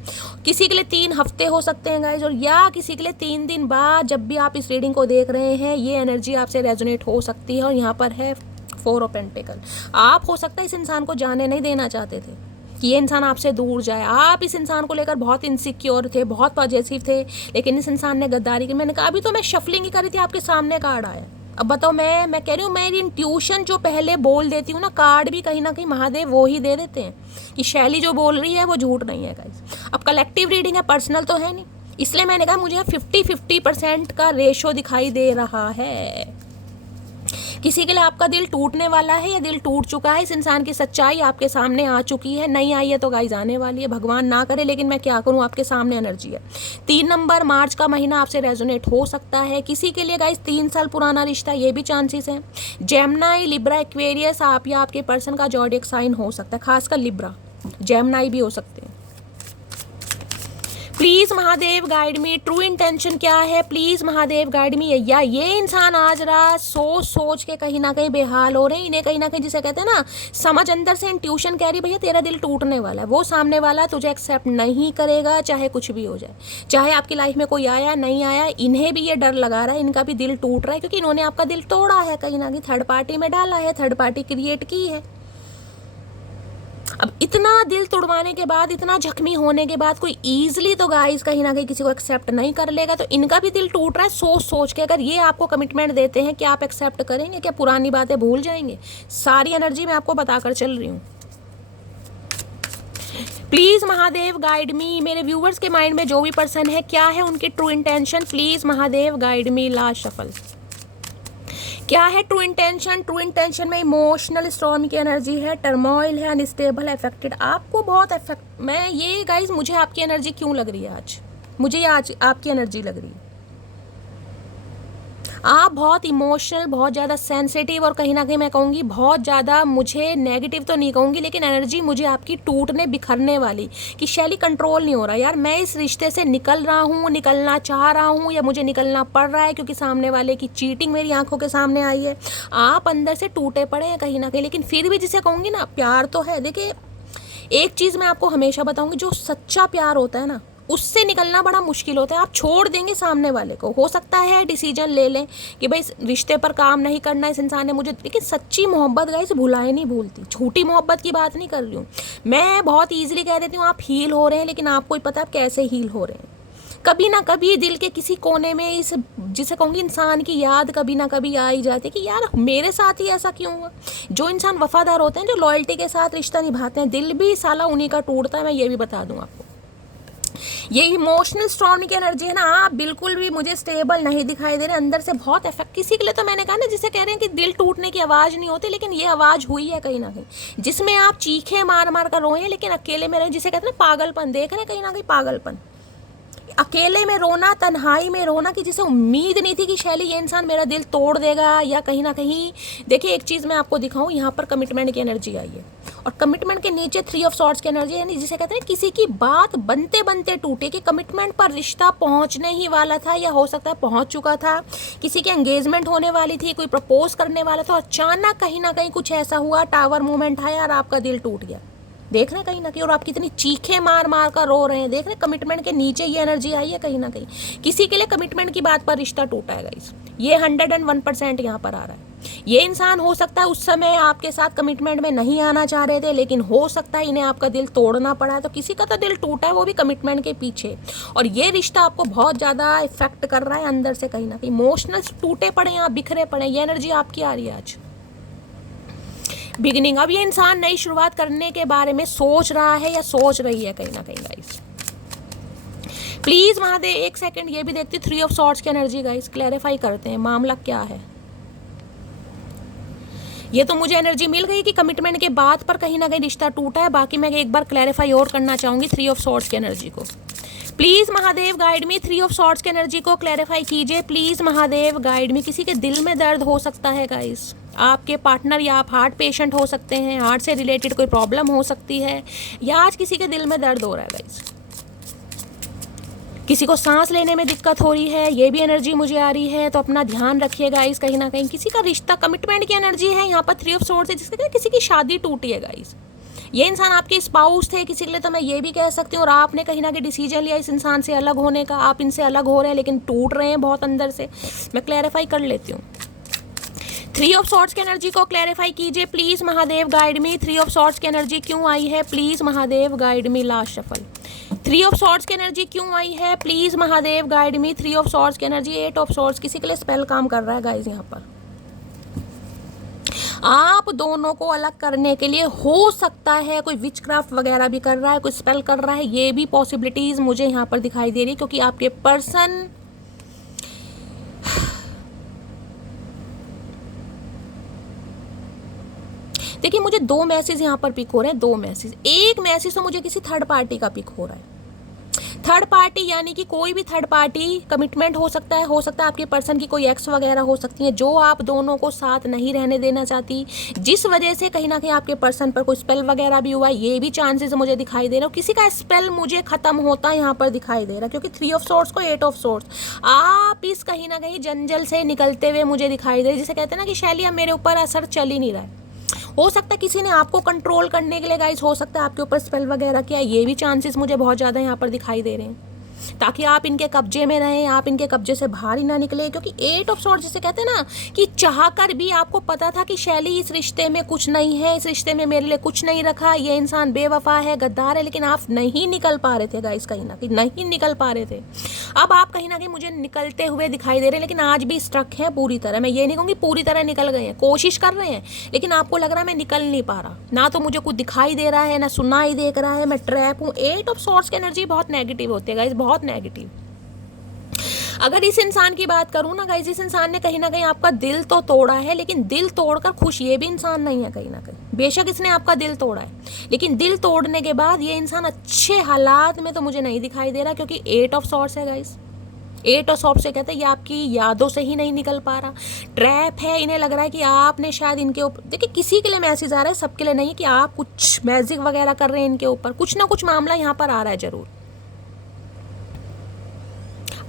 किसी के लिए 3 हफ्ते हो सकते हैं गाइज, और या किसी के लिए 3 दिन बाद जब भी आप इस रीडिंग को देख रहे हैं ये एनर्जी आपसे रेजोनेट हो सकती है। और यहाँ पर है 4 ऑफ पेंटिकल। आप हो सकता है इस इंसान को जाने नहीं देना चाहते थे कि ये इंसान आपसे दूर जाए। आप इस इंसान को लेकर बहुत इनसिक्योर थे, बहुत पॉजिटिव थे, लेकिन इस इंसान ने गद्दारी की। मैंने कहा अभी तो मैं शफलिंग ही करी थी, आपके सामने कार्ड आया। अब बताओ, मैं कह रही हूँ, मेरी इंट्यूशन जो पहले बोल देती हूँ ना, कार्ड भी कहीं ना कहीं महादेव वो ही दे देते हैं कि शैली जो बोल रही है वो झूठ नहीं है गाइस। अब कलेक्टिव रीडिंग है, पर्सनल तो है नहीं, इसलिए मैंने कहा मुझे 50-50% का रेशो दिखाई दे रहा है। किसी के लिए आपका दिल टूटने वाला है या दिल टूट चुका है। इस इंसान की सच्चाई आपके सामने आ चुकी है, नहीं आई है तो गाइस आने वाली है, भगवान ना करे, लेकिन मैं क्या करूं, आपके सामने एनर्जी है। 3 नंबर, मार्च का महीना आपसे रेजोनेट हो सकता है। किसी के लिए गाइस 3 साल पुराना रिश्ता, ये भी चांसेस है। जेमिनी, लिब्रा, एक्वेरियस, आप या आपके पर्सन का ज़ोडिएक साइन हो सकता है, खासकर लिब्रा, जेमिनी भी हो सकते हैं। Please Mahadev guide me, true intention क्या है, प्लीज़ महादेव गाइड मी। या ये इंसान आज रात सोच के कहीं ना कहीं बेहाल हो रहे हैं, इन्हें कहीं ना कहीं जिसे कहते हैं ना, समझ अंदर से इंट्यूशन कह रही भैया तेरा दिल टूटने वाला है। वो सामने वाला तुझे एक्सेप्ट नहीं करेगा, चाहे कुछ भी हो जाए, चाहे आपकी लाइफ में कोई आया नहीं आया, इन्हें भी ये डर लगा रहा है, इनका भी दिल टूट रहा है क्योंकि इन्होंने आपका दिल तोड़ा है, कहीं ना कहीं थर्ड पार्टी में डाला है, थर्ड पार्टी क्रिएट की है। अब इतना दिल तोड़वाने के बाद, इतना जख्मी होने के बाद कोई ईजिली तो गाइस कहीं ना कहीं किसी को एक्सेप्ट नहीं कर लेगा, तो इनका भी दिल टूट रहा है सोच के। अगर ये आपको कमिटमेंट देते हैं, क्या आप एक्सेप्ट करेंगे, क्या पुरानी बातें भूल जाएंगे? सारी एनर्जी मैं आपको बताकर चल रही हूँ। प्लीज़ महादेव गाइड मी। मेरे व्यूवर्स के माइंड में जो भी पर्सन है, क्या है उनकी true intention, please Mahadev guide me. Last shuffle, क्या है ट्रू इंटेंशन? ट्रू इंटेंशन में इमोशनल स्टॉर्म की एनर्जी है, टर्मोइल है, अनस्टेबल, अफेक्टेड। आपको बहुत अफेक्ट, मैं ये गाइज, मुझे आपकी एनर्जी क्यों लग रही है आज, मुझे ये आज आपकी एनर्जी लग रही है। आप बहुत इमोशनल, बहुत ज़्यादा सेंसिटिव, और कहीं ना कहीं मैं कहूँगी बहुत ज़्यादा, मुझे नेगेटिव तो नहीं कहूँगी, लेकिन एनर्जी मुझे आपकी टूटने बिखरने वाली कि शैली कंट्रोल नहीं हो रहा यार, मैं इस रिश्ते से निकल रहा हूँ, निकलना चाह रहा हूँ, या मुझे निकलना पड़ रहा है क्योंकि सामने वाले की चीटिंग मेरी आंखों के सामने आई है। आप अंदर से टूटे पड़े हैं कहीं ना कहीं, लेकिन फिर भी जिसे कहूँगी ना, प्यार तो है। देखिए, एक चीज़ मैं आपको हमेशा बताऊँगी, जो सच्चा प्यार होता है ना, उससे निकलना बड़ा मुश्किल होता है। आप छोड़ देंगे सामने वाले को, हो सकता है डिसीजन ले लें कि भाई इस रिश्ते पर काम नहीं करना, इस इंसान ने मुझे, लेकिन सच्ची मोहब्बत गाइस भुलाए नहीं भूलती। झूठी मोहब्बत की बात नहीं कर रही हूँ मैं, बहुत ईजिली कह देती हूँ आप हील हो रहे हैं, लेकिन आपको ही पता है आप कैसे हील हो रहे हैं। कभी ना कभी दिल के किसी कोने में इस, जिसे कहूँगी, इंसान की याद कभी ना कभी आ ही जाती है कि यार मेरे साथ ही ऐसा क्यों हुआ। जो इंसान वफादार होते हैं, जो लॉयल्टी के साथ रिश्ता निभाते हैं, दिल भी साला उन्हीं का टूटता है, मैं ये भी बता दूँ आपको। ये इमोशनल स्ट्रॉन्ग की एनर्जी है ना, आप बिल्कुल भी मुझे स्टेबल नहीं दिखाई दे रहे, अंदर से बहुत इफेक्ट। किसी के लिए तो मैंने कहा ना, जिसे कह रहे हैं कि दिल टूटने की आवाज़ नहीं होती, लेकिन ये आवाज़ हुई है कहीं ना कहीं, जिसमें आप चीखे मार मार कर रोए हैं, लेकिन अकेले में रहे, जिसे कहते हैं ना पागलपन, देख रहे हैं कहीं ना कहीं पागलपन, अकेले में रोना, तन्हाई में रोना, कि जिसे उम्मीद नहीं थी कि शैली ये इंसान मेरा दिल तोड़ देगा, या कहीं ना कहीं। देखिए, एक चीज़ मैं आपको दिखाऊं, यहाँ पर कमिटमेंट की एनर्जी आई है, और कमिटमेंट के नीचे 3 ऑफ सॉर्ड्स की एनर्जी, यानी जिसे कहते हैं किसी की बात बनते बनते टूटे, कि कमिटमेंट पर रिश्ता पहुँचने ही वाला था, या हो सकता है पहुँच चुका था, किसी की एंगेजमेंट होने वाली थी, कोई प्रपोज करने वाला था, अचानक कहीं ना कहीं कुछ ऐसा हुआ, टावर मूवमेंट आया और आपका दिल टूट गया। देख रहे हैं कहीं ना कहीं, और आप कितनी चीखें मार मार कर रो रहे हैं, देख रहे हैं कमिटमेंट के नीचे ये एनर्जी आई है कहीं ना कहीं। किसी के लिए कमिटमेंट की बात पर रिश्ता टूटा है गाइस, ये 101% यहाँ पर आ रहा है। ये इंसान हो सकता है उस समय आपके साथ कमिटमेंट में नहीं आना चाह रहे थे, लेकिन हो सकता है इन्हें आपका दिल तोड़ना पड़ा है। तो किसी का तो दिल टूटा है, वो भी कमिटमेंट के पीछे, और ये रिश्ता आपको बहुत ज़्यादा इफेक्ट कर रहा है अंदर से कहीं ना कहीं। इमोशनल टूटे पड़े हैं आप, बिखरे पड़े हैं, ये एनर्जी आपकी आ रही है आज। बिगिनिंग, अब ये इंसान नई शुरुआत करने के बारे में सोच रहा है या सोच रही है कहीं ना कहीं गाइस। प्लीज महादेव एक सेकंड ये भी देखती, 3 ऑफ सॉर्ड्स की एनर्जी गाइस, क्लैरिफाई करते हैं मामला क्या है। ये तो मुझे एनर्जी मिल गई कि कमिटमेंट के बाद पर कहीं ना कहीं रिश्ता टूटा है, बाकी मैं एक बार क्लैरिफाई और करना चाहूंगी 3 ऑफ सॉर्ड्स की एनर्जी को। Please Mahadev guide me, 3 of swords की एनर्जी को क्लैरिफाई कीजिए प्लीज महादेव गाइड मी। किसी के दिल में दर्द हो सकता है गाइस, आपके पार्टनर या आप हार्ट पेशेंट हो सकते हैं, हार्ट से रिलेटेड कोई प्रॉब्लम हो सकती है, या आज किसी के दिल में दर्द हो रहा है गाइस। किसी को सांस लेने में दिक्कत हो रही है, ये भी एनर्जी मुझे आ रही है, तो अपना ध्यान रखिएगा गाइस। कहीं ना कहीं किसी का रिश्ता, कमिटमेंट की एनर्जी है यहाँ पर 3 ऑफ सॉर्ड्स है, जिसके किसी की शादी टूटी है गाइस। ये इंसान आपके स्पाउस थे किसी के लिए, तो मैं ये भी कह सकती हूँ, और आपने कहीं ना कहीं डिसीजन लिया इस इंसान से अलग होने का, आप इनसे अलग हो रहे हैं लेकिन टूट रहे हैं बहुत अंदर से। मैं क्लैरिफाई कर लेती हूँ। 3 ऑफ सॉर्ड्स की एनर्जी को क्लैरिफाई कीजिए please Mahadev guide me. 3 of swords की एनर्जी क्यों आई है please Mahadev guide me. Last shuffle, 3 of swords की एनर्जी क्यों आई है please Mahadev guide me. 3 of swords की एनर्जी, 8 ऑफ सॉर्ड्स, किसी के लिए स्पेल काम कर रहा है गाइस यहाँ पर। आप दोनों को अलग करने के लिए हो सकता है कोई विचक्राफ्ट वगैरह भी कर रहा है, कोई स्पेल कर रहा है, ये भी पॉसिबिलिटीज मुझे यहाँ पर दिखाई दे रही है, क्योंकि आपके पर्सन देखिए, मुझे 2 मैसेज यहाँ पर पिक हो रहे हैं, 2 मैसेज। एक मैसेज तो मुझे किसी थर्ड पार्टी का पिक हो रहा है। थर्ड पार्टी यानी कि कोई भी थर्ड पार्टी कमिटमेंट हो सकता है आपके पर्सन की कोई एक्स वगैरह हो सकती है, जो आप दोनों को साथ नहीं रहने देना चाहती, जिस वजह से कहीं ना कहीं आपके पर्सन पर कोई स्पेल वगैरह भी हुआ, ये भी चांसेस मुझे दिखाई दे रहा है। किसी का स्पेल मुझे खत्म होता यहाँ पर दिखाई दे रहा है, क्योंकि 3 ऑफ सॉर्ड्स को 8 ऑफ सॉर्ड्स, आप इस कहीं ना कहीं जंजल से निकलते हुए मुझे दिखाई दे रहे, जिसे कहते हैं ना कि शैली अब मेरे ऊपर असर चल ही नहीं रहा है। हो सकता है किसी ने आपको कंट्रोल करने के लिए गाइस, हो सकता है आपके ऊपर स्पेल वगैरह किया, ये भी चांसेस मुझे बहुत ज़्यादा यहाँ पर दिखाई दे रहे हैं, ताकि आप इनके कब्जे में रहें, आप इनके कब्जे से बाहर ही ना निकले। क्योंकि 8 ऑफ सॉर्ड्स जिसे कहते हैं ना कि चाहकर भी आपको पता था कि शैली इस रिश्ते में कुछ नहीं है, इस रिश्ते में मेरे लिए कुछ नहीं रखा, ये इंसान बेवफा है, गद्दार है, लेकिन आप नहीं निकल पा रहे थे गाइस, कहीं ना कहीं नहीं निकल पा रहे थे। अब आप कहीं ना कहीं मुझे निकलते हुए दिखाई दे रहे हैं, लेकिन आज भी स्ट्रक हैं पूरी तरह। मैं ये नहीं कहूँगी पूरी तरह निकल गए हैं, कोशिश कर रहे हैं, लेकिन आपको लग रहा है मैं निकल नहीं पा रहा, ना तो मुझे कुछ दिखाई दे रहा है, ना सुनाई दे रहा है, मैं ट्रैप हूँ। 8 ऑफ सॉर्ड्स की एनर्जी बहुत नेगेटिव होती है गाइस, बहुत नेगेटिव। अगर इस इंसान की बात करूं ना गाइस, इस इंसान ने कहीं ना कहीं आपका दिल तो तोड़ा है, लेकिन दिल तोड़कर खुश ये भी इंसान नहीं है कहीं ना कहीं। बेशक इसने आपका दिल तोड़ा है, लेकिन दिल तोड़ने के बाद ये इंसान अच्छे हालात में तो मुझे नहीं दिखाई दे रहा, क्योंकि 8 ऑफ सॉर्ड्स है गाइस। 8 ऑफ सॉर्ड्स से कहते हैं ये आपकी यादों से ही नहीं निकल पा रहा, ट्रैप है। इन्हें लग रहा है कि आपने शायद इनके ऊपर, देखिए किसी के लिए मैसेज आ रहा है, सबके लिए नहीं है, कि आप कुछ मैजिक वगैरह कर रहे हैं इनके ऊपर, कुछ ना कुछ मामला यहाँ पर आ रहा है जरूर।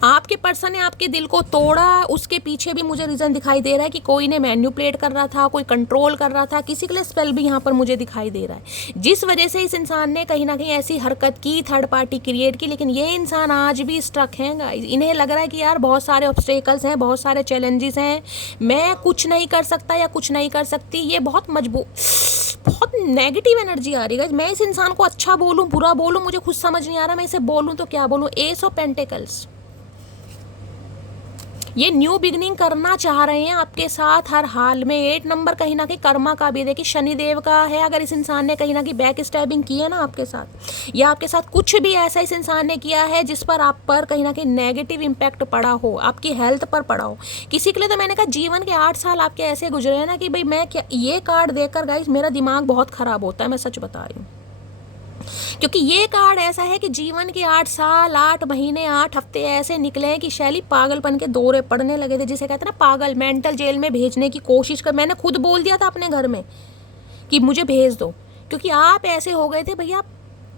आपके पर्सन ने आपके दिल को तोड़ा, उसके पीछे भी मुझे रीज़न दिखाई दे रहा है कि कोई ने मैन्युपुलेट कर रहा था, कोई कंट्रोल कर रहा था, किसी के लिए स्पेल भी यहाँ पर मुझे दिखाई दे रहा है, जिस वजह से इस इंसान ने कहीं ना कहीं ऐसी हरकत की, थर्ड पार्टी क्रिएट की। लेकिन ये इंसान आज भी स्ट्रक है गाइस, इन्हें लग रहा है कि यार बहुत सारे ऑब्स्टेकल्स हैं, बहुत सारे चैलेंजेस हैं, मैं कुछ नहीं कर सकता या कुछ नहीं कर सकती। ये बहुत बहुत नेगेटिव एनर्जी आ रही है। मैं इस इंसान को अच्छा बोलूँ बुरा बोलूँ मुझे खुद समझ नहीं आ रहा, मैं इसे बोलूँ तो क्या बोलूँ। एस ऑफ पेंटिकल्स, ये न्यू बिगनिंग करना चाह रहे हैं आपके साथ हर हाल में। 8 नंबर कहीं ना कहीं कर्मा का भी, देखिए शनिदेव का है। अगर इस इंसान ने कहीं ना कहीं बैक स्टैबिंग की है ना आपके साथ, या आपके साथ कुछ भी ऐसा इस इंसान ने किया है जिस पर आप पर कहीं ना कहीं नेगेटिव इम्पैक्ट पड़ा हो, आपकी हेल्थ पर पड़ा हो। किसी के लिए तो मैंने कहा जीवन के 8 साल आपके ऐसे गुजरे हैं ना कि भाई मैं क्या, ये कार्ड देखकर गाइस मेरा दिमाग बहुत खराब होता है, मैं सच बता रही हूँ। क्योंकि ये कार्ड ऐसा है कि जीवन के 8 साल 8 महीने 8 हफ्ते ऐसे निकले हैं कि शैली पागलपन के दौरे पड़ने लगे थे, जिसे कहते हैं ना पागल, मेंटल जेल में भेजने की कोशिश कर। मैंने खुद बोल दिया था अपने घर में कि मुझे भेज दो, क्योंकि आप ऐसे हो गए थे भैया,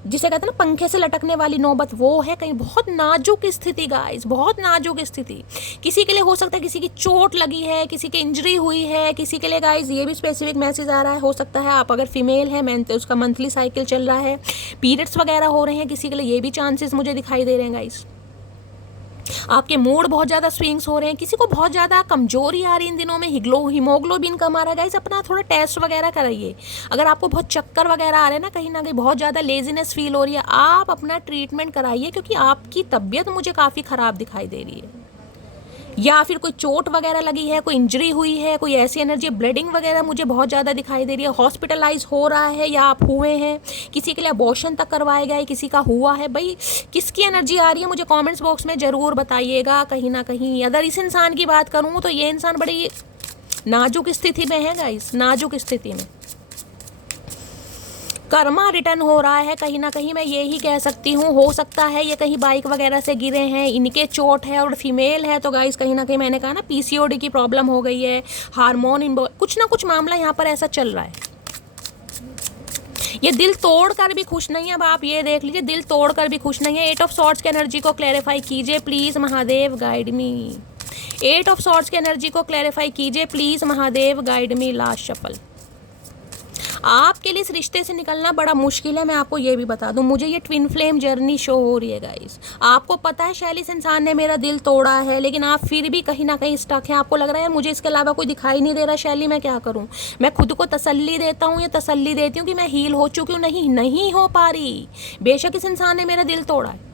जिसे कहते हैं ना पंखे से लटकने वाली नौबत, वो है कहीं बहुत नाजुक स्थिति गाइस, बहुत नाजुक स्थिति। किसी के लिए हो सकता है किसी की चोट लगी है, किसी की इंजरी हुई है, किसी के लिए गाइस ये भी स्पेसिफिक मैसेज आ रहा है, हो सकता है आप अगर फीमेल है, उसका मंथली साइकिल चल रहा है, पीरियड्स वगैरह हो रहे हैं, किसी के लिए ये भी चांसेस मुझे दिखाई दे रहे हैं गाइस। आपके मूड बहुत ज़्यादा स्विंग्स हो रहे हैं, किसी को बहुत ज़्यादा कमजोरी आ रही है इन दिनों में, हीमोग्लोबिन कम आ रहा है गाइस, अपना थोड़ा टेस्ट वगैरह कराइए। अगर आपको बहुत चक्कर वगैरह आ रहे हैं ना कहीं बहुत ज़्यादा लेजीनेस फील हो रही है, आप अपना ट्रीटमेंट कराइए, क्योंकि आपकी तबीयत मुझे काफ़ी ख़राब दिखाई दे रही है। या फिर कोई चोट वगैरह लगी है, कोई इंजरी हुई है, कोई ऐसी एनर्जी, ब्लीडिंग वगैरह मुझे बहुत ज़्यादा दिखाई दे रही है, हॉस्पिटलाइज हो रहा है या आप हुए हैं, किसी के लिए अबॉर्शन तक करवाए गए, किसी का हुआ है। भाई किसकी एनर्जी आ रही है मुझे कमेंट्स बॉक्स में ज़रूर बताइएगा। कहीं ना कहीं अगर इस इंसान की बात करूँ तो ये इंसान बड़ी नाजुक स्थिति में है गाइस, नाजुक स्थिति में। कर्मा रिटर्न हो रहा है कहीं ना कहीं, मैं ये ही कह सकती हूँ। हो सकता है ये कहीं बाइक वगैरह से गिरे हैं, इनके चोट है, और फीमेल है तो गाइस कहीं ना कहीं मैंने कहा ना पीसीओडी की प्रॉब्लम हो गई है, हार्मोन कुछ ना कुछ मामला यहाँ पर ऐसा चल रहा है। ये दिल तोड़ कर भी खुश नहीं है। अब आप ये देख लीजिए, दिल तोड़ कर भी खुश नहीं है। 8 ऑफ सॉर्ड्स की एनर्जी को क्लैरिफाई कीजिए please Mahadev, guide me. 8 of swords की एनर्जी को क्लैरिफाई कीजिए please Mahadev, guide me. Last shuffle. आपके लिए इस रिश्ते से निकलना बड़ा मुश्किल है, मैं आपको ये भी बता दूं। मुझे ये ट्विन फ्लेम जर्नी शो हो रही है गाइस। आपको पता है शैली, इस इंसान ने मेरा दिल तोड़ा है, लेकिन आप फिर भी कहीं ना कहीं स्टक हैं। आपको लग रहा है मुझे इसके अलावा कोई दिखाई नहीं दे रहा शैली, मैं क्या करूं। मैं खुद को तसल्ली देता हूं या तसल्ली देती हूँ कि मैं हील हो चुकी हूँ, नहीं हो पा रही। बेशक इस इंसान ने मेरा दिल तोड़ा है,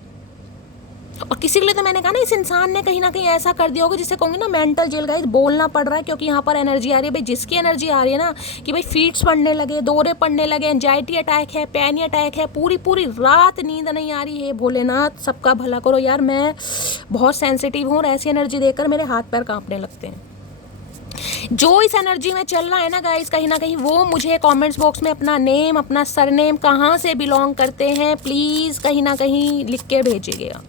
और किसी के लिए तो मैंने कहा ना इस इंसान ने कहीं ना कहीं ऐसा कर दिया होगा जिसे कहूँगी ना मेंटल जेल गाइस। बोलना पड़ रहा है क्योंकि यहाँ पर एनर्जी आ रही है भाई, जिसकी एनर्जी आ रही है ना कि भाई फीट्स पड़ने लगे, दौरे पड़ने लगे, एंजाइटी अटैक है, पैनिक अटैक है, पूरी रात नींद नहीं आ रही है। भोलेनाथ सबका भला करो यार, मैं बहुत सेंसिटिव हूँ और ऐसी एनर्जी देखकर मेरे हाथ पैर कांपने लगते हैं। जो इस एनर्जी में चल रहा है ना गाइस, कहीं ना कहीं वो मुझे कमेंट्स बॉक्स में अपना नेम, अपना सरनेम, कहाँ से बिलोंग करते हैं प्लीज़ कहीं ना कहीं लिख के भेजिएगा।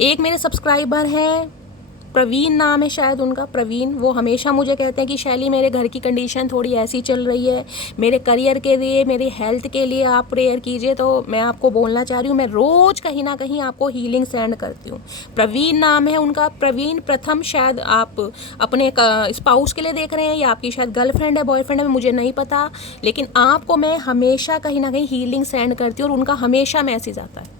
एक मेरे सब्सक्राइबर हैं, प्रवीण नाम है शायद उनका, प्रवीण। वो हमेशा मुझे कहते हैं कि शैली मेरे घर की कंडीशन थोड़ी ऐसी चल रही है, मेरे करियर के लिए, मेरी हेल्थ के लिए आप प्रेयर कीजिए। तो मैं आपको बोलना चाह रही हूँ, मैं रोज़ कहीं ना कहीं आपको हीलिंग सेंड करती हूँ। प्रवीण नाम है उनका, प्रवीण प्रथम। शायद आप अपने स्पाउस के लिए देख रहे हैं या आपकी शायद गर्लफ्रेंड है, बॉयफ्रेंड है, मुझे नहीं पता, लेकिन आपको मैं हमेशा कहीं ना कहीं हीलिंग सेंड करती हूँ और उनका हमेशा मैसेज आता है।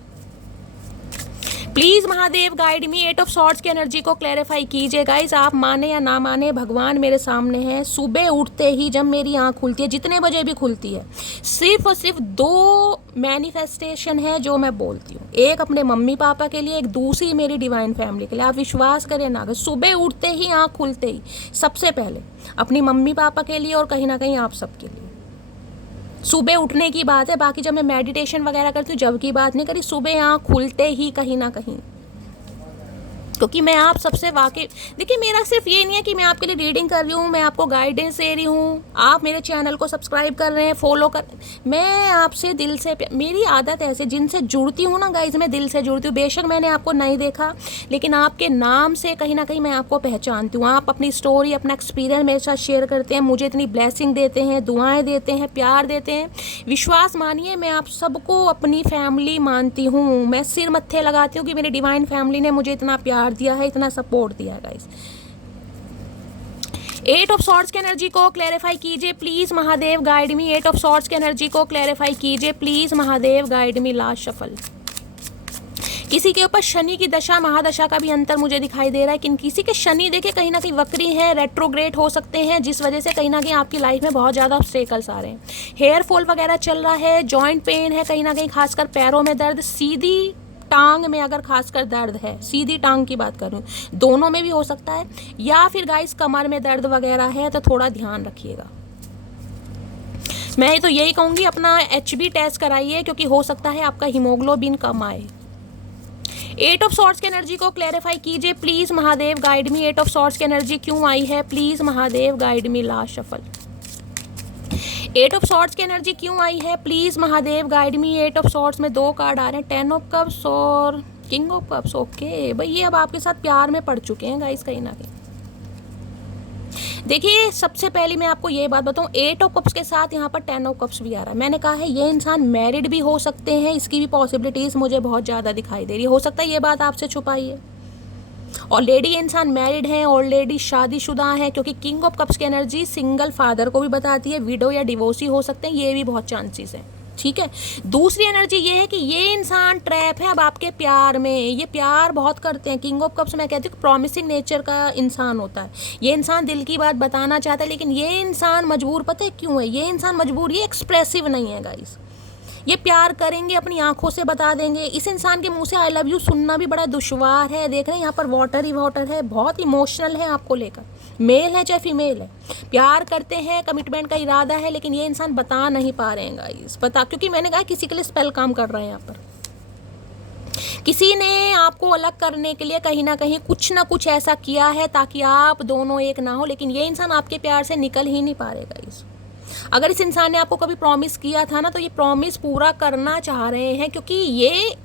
Please Mahadev guide me. 8 of swords की एनर्जी को क्लैरिफाई कीजिए गाइज। आप माने या ना माने, भगवान मेरे सामने है। सुबह उठते ही जब मेरी आँख खुलती है, जितने बजे भी खुलती है, सिर्फ और सिर्फ 2 मैनिफेस्टेशन है जो मैं बोलती हूँ। एक अपने मम्मी पापा के लिए, एक दूसरी मेरी डिवाइन फैमिली के लिए। आप विश्वास करें ना, सुबह उठते ही, आँख खुलते ही सबसे पहले अपनी मम्मी पापा के लिए और कहीं ना कहीं आप सबके लिए। सुबह उठने की बात है, बाकी जब मैं मेडिटेशन वगैरह करती हूँ जब की बात नहीं करी, सुबह आँख खुलते ही कहीं ना कहीं, क्योंकि मैं आप सबसे वाकिफ। देखिए मेरा सिर्फ ये नहीं है कि मैं आपके लिए रीडिंग कर रही हूँ, मैं आपको गाइडेंस दे रही हूँ, आप मेरे चैनल को सब्सक्राइब कर रहे हैं, फॉलो कर। मैं आपसे दिल से, मेरी आदत ऐसे जिनसे जुड़ती हूँ ना गाइज, मैं दिल से जुड़ती हूँ। बेशक मैंने आपको नहीं देखा, लेकिन आपके नाम से कहीं ना कहीं मैं आपको पहचानती हूँ। आप अपनी स्टोरी, अपना एक्सपीरियंस मेरे साथ शेयर करते हैं, मुझे इतनी ब्लेसिंग देते हैं, दुआएँ देते हैं, प्यार देते हैं। विश्वास मानिए, मैं आप सबको अपनी फैमिली मानती हूँ। मैं सिर मत्थे लगाती हूँ कि मेरी डिवाइन फैमिली ने मुझे इतना प्यार दिया है, इतना सपोर्ट दिया है गाइस। 8 ऑफ सॉर्ड्स की एनर्जी को क्लैरिफाई कीजिए please Mahadev, guide me. 8 of swords की एनर्जी को क्लैरिफाई कीजिए please Mahadev, guide me. Last shuffle. किसी के ऊपर शनि की दशा, महादशा का भी अंतर मुझे दिखाई दे रहा है। किसी के शनि देखिए कहीं ना कहीं वक्री है, रेट्रोग्रेड हो सकते हैं, जिस वजह से कहीं ना कहीं आपकी लाइफ में बहुत ज़्यादा ऑब्स्टेकल्स आ रहे हैं। हेयर फॉल वगैरह चल रहा है, जॉइंट पेन है कहीं ना कहीं, खासकर पैरों में दर्द, सीधी टांग में अगर खासकर दर्द है, सीधी टांग की बात करूं, दोनों में भी हो सकता है, या फिर गाइस कमर में दर्द वगैरह है तो थोड़ा ध्यान रखिएगा। मैं तो यही कहूँगी अपना HB टेस्ट कराइए, क्योंकि हो सकता है आपका हीमोग्लोबिन कम आए। 8 ऑफ सॉर्ड्स की एनर्जी को क्लैरिफाई कीजिए please Mahadev, guide me. 8 of swords की एनर्जी क्यों आई है please Mahadev, guide me. Last shuffle. 8 of swords की एनर्जी क्यों आई है please Mahadev, guide me. 8 of swords में 2 कार्ड आ रहे हैं, 10 ऑफ कप्स और किंग ऑफ कप्स। ओके भाई, ये अब आपके साथ प्यार में पड़ चुके हैं गाइस कहीं ना कहीं। देखिए सबसे पहले मैं आपको ये बात बताऊं, 8 ऑफ कप्स के साथ यहाँ पर 10 ऑफ कप्स भी आ रहा है। मैंने कहा है ये इंसान मैरिड भी हो सकते हैं, इसकी भी पॉसिबिलिटीज मुझे बहुत ज़्यादा दिखाई दे रही है। हो सकता है ये बात आपसे छुपाई है। ऑलरेडी ये इंसान मैरिड है, ऑलरेडी शादीशुदा है, क्योंकि किंग ऑफ कप्स की एनर्जी सिंगल फादर को भी बताती है, विडो या डिवोर्सी हो सकते हैं, ये भी बहुत चांसेस हैं। ठीक है, दूसरी एनर्जी ये है कि ये इंसान ट्रैप है अब आपके प्यार में। ये प्यार बहुत करते हैं। किंग ऑफ कप्स मैं कहती हूँ प्रॉमिसिंग नेचर का इंसान होता है। ये इंसान दिल की बात बताना चाहता है, लेकिन ये इंसान मजबूर, पता है क्यों है ये इंसान मजबूर? ये एक्सप्रेसिव नहीं है गाइस। ये प्यार करेंगे अपनी आंखों से बता देंगे। इस इंसान के मुंह से आई लव यू सुनना भी बड़ा दुश्वार है। देख रहे हैं यहाँ पर वाटर ही वाटर है, बहुत इमोशनल है आपको लेकर। मेल है चाहे फीमेल है, प्यार करते हैं, कमिटमेंट का इरादा है, लेकिन ये इंसान बता नहीं पा रहे हैं गाइस। पता, क्योंकि मैंने कहा किसी के लिए स्पेल काम कर रहे हैं यहाँ पर। किसी ने आपको अलग करने के लिए कहीं ना कुछ ऐसा किया है ताकि आप दोनों एक ना हो, लेकिन ये इंसान आपके प्यार से निकल ही नहीं पा रहे गाइस। अगर इस इंसान ने आपको कभी प्रॉमिस किया था ना, तो ये प्रॉमिस पूरा करना चाह रहे हैं, क्योंकि ये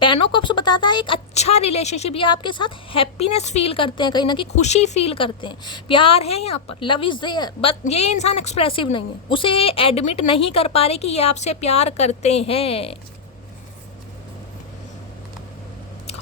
10 ऑफ कप्स बताता है एक अच्छा रिलेशनशिप। ये आपके साथ हैप्पीनेस फील करते हैं, कहीं ना कहीं खुशी फील करते हैं, प्यार है यहाँ पर, लव इज देयर। बट ये इंसान एक्सप्रेसिव नहीं है, उसे एडमिट नहीं कर पा रहे कि ये आपसे प्यार करते हैं।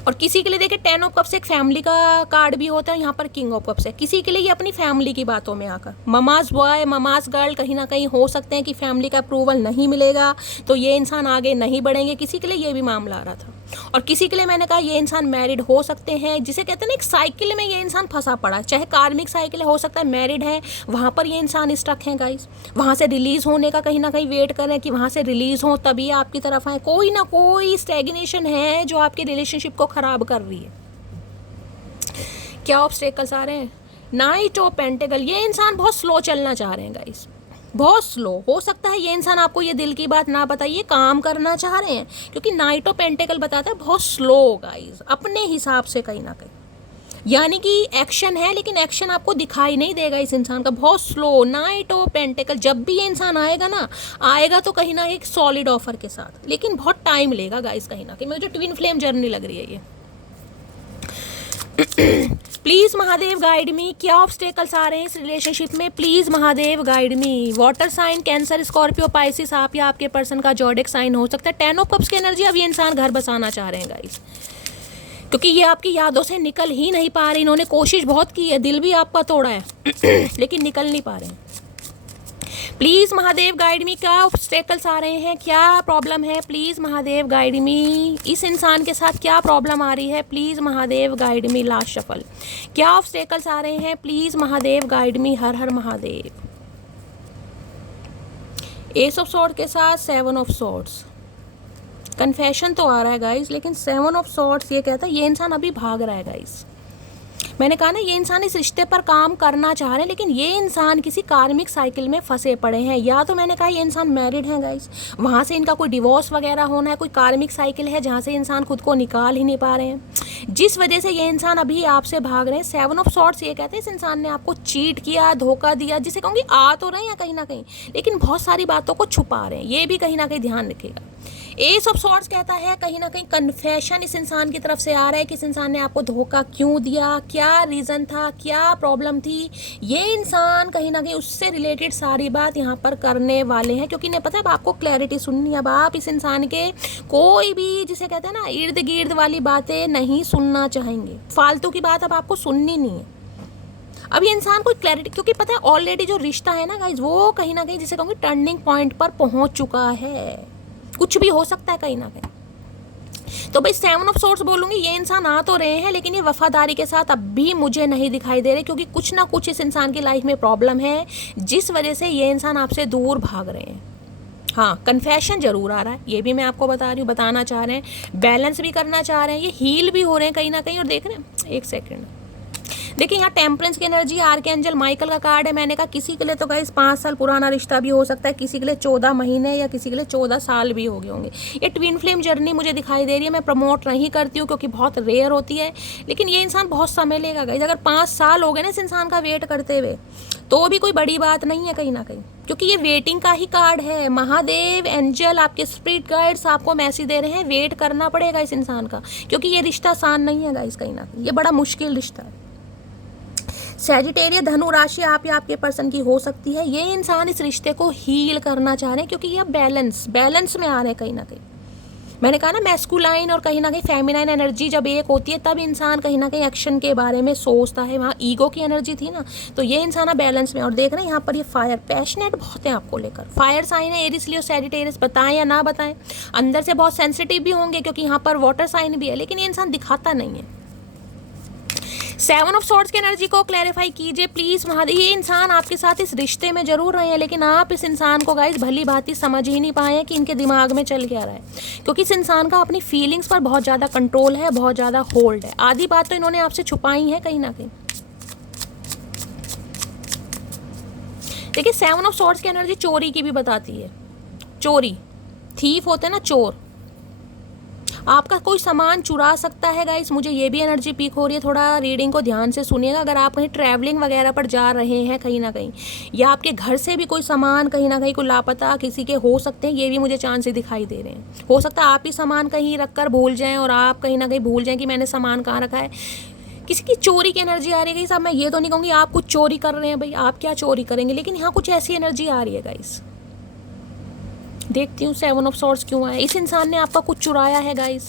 और किसी के लिए देखिए 10 ऑफ कप्स एक फैमिली का कार्ड भी होता है, यहाँ पर किंग ऑफ कप्स है। किसी के लिए ये अपनी फैमिली की बातों में आकर ममाज बॉय ममाज गर्ल कहीं ना कहीं हो सकते हैं कि फैमिली का अप्रूवल नहीं मिलेगा तो ये इंसान आगे नहीं बढ़ेंगे। किसी के लिए ये भी मामला आ रहा था। और किसी के लिए मैंने कहा ये इंसान मैरिड हो सकते हैं, जिसे कहते हैं ना एक साइकिल में ये इंसान फंसा पड़ा है, चाहे कार्मिक साइकिल हो सकता है, मैरिड है वहाँ पर ये इंसान स्टक है गाइस। वहाँ से रिलीज होने का कहीं ना कहीं वेट करें कि वहाँ से रिलीज हो तभी आपकी तरफ आए। कोई ना कोई स्टैग्नेशन है जो आपके रिलेशनशिप को खराब कर रही है। क्या ऑब्स्टेकल्स आ रहे हैं? नाइट ऑफ पेंटिकल, ये इंसान बहुत स्लो चलना चाह रहे हैं गाइस, बहुत स्लो। हो सकता है ये इंसान आपको ये दिल की बात ना बताइए, काम करना चाह रहे हैं, क्योंकि नाइट ऑफ पेंटिकल बताता है बहुत स्लो गाइस, अपने हिसाब से कहीं ना कहीं। यानी कि एक्शन है लेकिन एक्शन आपको दिखाई नहीं देगा इस इंसान का, बहुत स्लो। नाइट ऑफ पेंटिकल, जब भी ये इंसान आएगा ना, आएगा तो कहीं ना एक सॉलिड ऑफर के साथ, लेकिन बहुत टाइम लेगा गाइस कहीं ना कहीं। मुझे ट्विन फ्लेम जर्नी लग रही है ये। प्लीज़ महादेव गाइड मी, क्या ऑब्स्टेकल्स आ रहे हैं इस रिलेशनशिप में? Please Mahadev guide me. Water sign, Cancer, Scorpio, Pisces, आप या आपके पर्सन का जॉडिक साइन हो सकता है। 10 ऑफ कप्स की एनर्जी, अब ये इंसान घर बसाना चाह रहे हैं गाइस, क्योंकि ये आपकी यादों से निकल ही नहीं पा रहे। इन्होंने कोशिश बहुत की है, दिल भी आपका तोड़ा है लेकिन निकल नहीं पा रहे हैं। प्लीज़ महादेव गाइड मी, क्या ऑब्स्टेकल्स आ रहे हैं, क्या प्रॉब्लम है? प्लीज़ महादेव गाइड मी, इस इंसान के साथ क्या प्रॉब्लम आ रही है? Please Mahadev guide me. Last shuffle, क्या ऑब्स्टेकल्स आ रहे हैं? Please Mahadev guide me. हर हर महादेव। एस ऑफ सॉर्ड के साथ 7 ऑफ सॉर्ड्स, कन्फेशन तो आ रहा है गाइस, लेकिन 7 ऑफ सॉर्ड्स ये कहता है ये इंसान अभी भाग रहा है गाइस। मैंने कहा ना ये इंसान इस रिश्ते पर काम करना चाह रहे हैं, लेकिन ये इंसान किसी कार्मिक साइकिल में फंसे पड़े हैं। या तो मैंने कहा ये इंसान मैरिड है गाइस, वहाँ से इनका कोई डिवोर्स वगैरह होना है, कोई कार्मिक साइकिल है जहाँ से इंसान खुद को निकाल ही नहीं पा रहे हैं, जिस वजह से ये इंसान अभी आपसे भाग रहे हैं। 7 ऑफ सॉर्ड्स ये कहते हैं इस इंसान ने आपको चीट किया, धोखा दिया, जिसे कहूँगी आ तो रहे हैं कहीं ना कहीं, लेकिन बहुत सारी बातों को छुपा रहे हैं, ये भी कहीं ना कहीं ध्यान रखिएगा। एस ऑफ सॉर्ड्स कहता है कहीं ना कहीं कन्फेशन इस इंसान की तरफ से आ रहा है कि इस इंसान ने आपको धोखा क्यों दिया, क्या रीज़न था, क्या प्रॉब्लम थी। ये इंसान कहीं ना कहीं उससे रिलेटेड सारी बात यहाँ पर करने वाले हैं, क्योंकि इन्हें पता है अब आपको क्लैरिटी सुननी है। अब आप इस इंसान के कोई भी जिसे कहते हैं ना इर्द गिर्द वाली बातें नहीं सुनना चाहेंगे, फालतू की बात अब आपको सुननी नहीं है। अब ये इंसान कोई क्लैरिटी, क्योंकि पता है ऑलरेडी जो रिश्ता है ना गाइज वो कहीं ना कहीं जिसे कहूँगी टर्निंग पॉइंट पर पहुँच चुका है, कुछ भी हो सकता है कहीं ना कहीं। तो भाई 7 ऑफ सॉर्ड्स बोलूँगी ये इंसान आ तो रहे हैं, लेकिन ये वफादारी के साथ अब भी मुझे नहीं दिखाई दे रहे, क्योंकि कुछ ना कुछ इस इंसान की लाइफ में प्रॉब्लम है जिस वजह से ये इंसान आपसे दूर भाग रहे हैं। हाँ, कन्फेशन जरूर आ रहा है, ये भी मैं आपको बता रही हूँ, बताना चाह रहे हैं, बैलेंस भी करना चाह रहे हैं, ये हील भी हो रहे हैं कहीं ना कहीं। और देख रहे हैं, एक सेकेंड देखिए यहाँ टेम्परेंस की एनर्जी, आर्कएंजल माइकल का कार्ड है। मैंने कहा किसी के लिए तो गाइस 5 साल पुराना रिश्ता भी हो सकता है, किसी के लिए 14 महीने या किसी के लिए 14 साल भी हो गए होंगे। ये ट्विन फ्लेम जर्नी मुझे दिखाई दे रही है, मैं प्रमोट नहीं करती हूँ क्योंकि बहुत रेयर होती है, लेकिन ये इंसान बहुत समय लेगा गाइस। अगर 5 साल हो गए ना इस इंसान का वेट करते हुए तो भी कोई बड़ी बात नहीं है कहीं ना कहीं, क्योंकि ये वेटिंग का ही कार्ड है। महादेव, एंजल, आपके स्पिरिट गाइड्स आपको मैसेज दे रहे हैं वेट करना पड़ेगा इस इंसान का, क्योंकि ये रिश्ता आसान नहीं है गाइस, कहीं ना कहीं ये बड़ा मुश्किल रिश्ता है। सैजिटेरियस धनु राशि आप या आपके पर्सन की हो सकती है। ये इंसान इस रिश्ते को हील करना चाह रहे हैं क्योंकि ये बैलेंस में आ रहे हैं कहीं ना कहीं। मैंने कहा ना, मैस्कुलाइन और कहीं ना कहीं फेमिनाइन एनर्जी जब एक होती है तब इंसान कहीं ना कहीं एक्शन के बारे में सोचता है। वहाँ ईगो की एनर्जी थी ना, तो ये इंसान अब बैलेंस में। और देख रहे हैं यहाँ पर ये फायर, पैशनेट बहुत है आपको लेकर। फायर साइन है एरिस लियो सैजिटेरियस, बताएं या ना बताएं, अंदर से बहुत सेंसिटिव भी होंगे क्योंकि यहाँ पर वाटर साइन भी है, लेकिन ये इंसान दिखाता नहीं है। 7 ऑफ सॉर्ड्स की एनर्जी को क्लैरिफाई कीजिए प्लीज महादेव। ये इंसान आपके साथ इस रिश्ते में जरूर रहे हैं, लेकिन आप इस इंसान को गाइस भली भांति समझ ही नहीं पाए हैं कि इनके दिमाग में चल क्या रहा है, क्योंकि इस इंसान का अपनी फीलिंग्स पर बहुत ज़्यादा कंट्रोल है, बहुत ज़्यादा होल्ड है। आधी बात तो इन्होंने आपसे छुपाई है कहीं ना कहीं। देखिए 7 ऑफ सॉर्ड्स की एनर्जी चोरी की भी बताती है। चोरी, थीफ होते हैं ना, चोर। आपका कोई सामान चुरा सकता है गाइस, मुझे ये भी एनर्जी पीक हो रही है। थोड़ा रीडिंग को ध्यान से सुनिएगा। अगर आप कहीं ट्रैवलिंग वगैरह पर जा रहे हैं कहीं ना कहीं, या आपके घर से भी कोई सामान कहीं ना कहीं कोई लापता किसी के हो सकते हैं, ये भी मुझे चांस दिखाई दे रहे हैं। हो सकता है आप ही सामान कहीं रख कर भूल जाएं और आप कहीं ना कहीं भूल जाएं कि मैंने सामान कहाँ रखा है। किसी की चोरी की एनर्जी आ रही है गाइस। अब मैं ये तो नहीं कहूँगी आप कुछ चोरी कर रहे हैं, भाई आप क्या चोरी करेंगे, लेकिन यहाँ कुछ ऐसी एनर्जी आ रही है गाइस। देखती हूँ 7 ऑफ सॉर्ड्स क्यों आया। इस इंसान ने आपका कुछ चुराया है गाइस।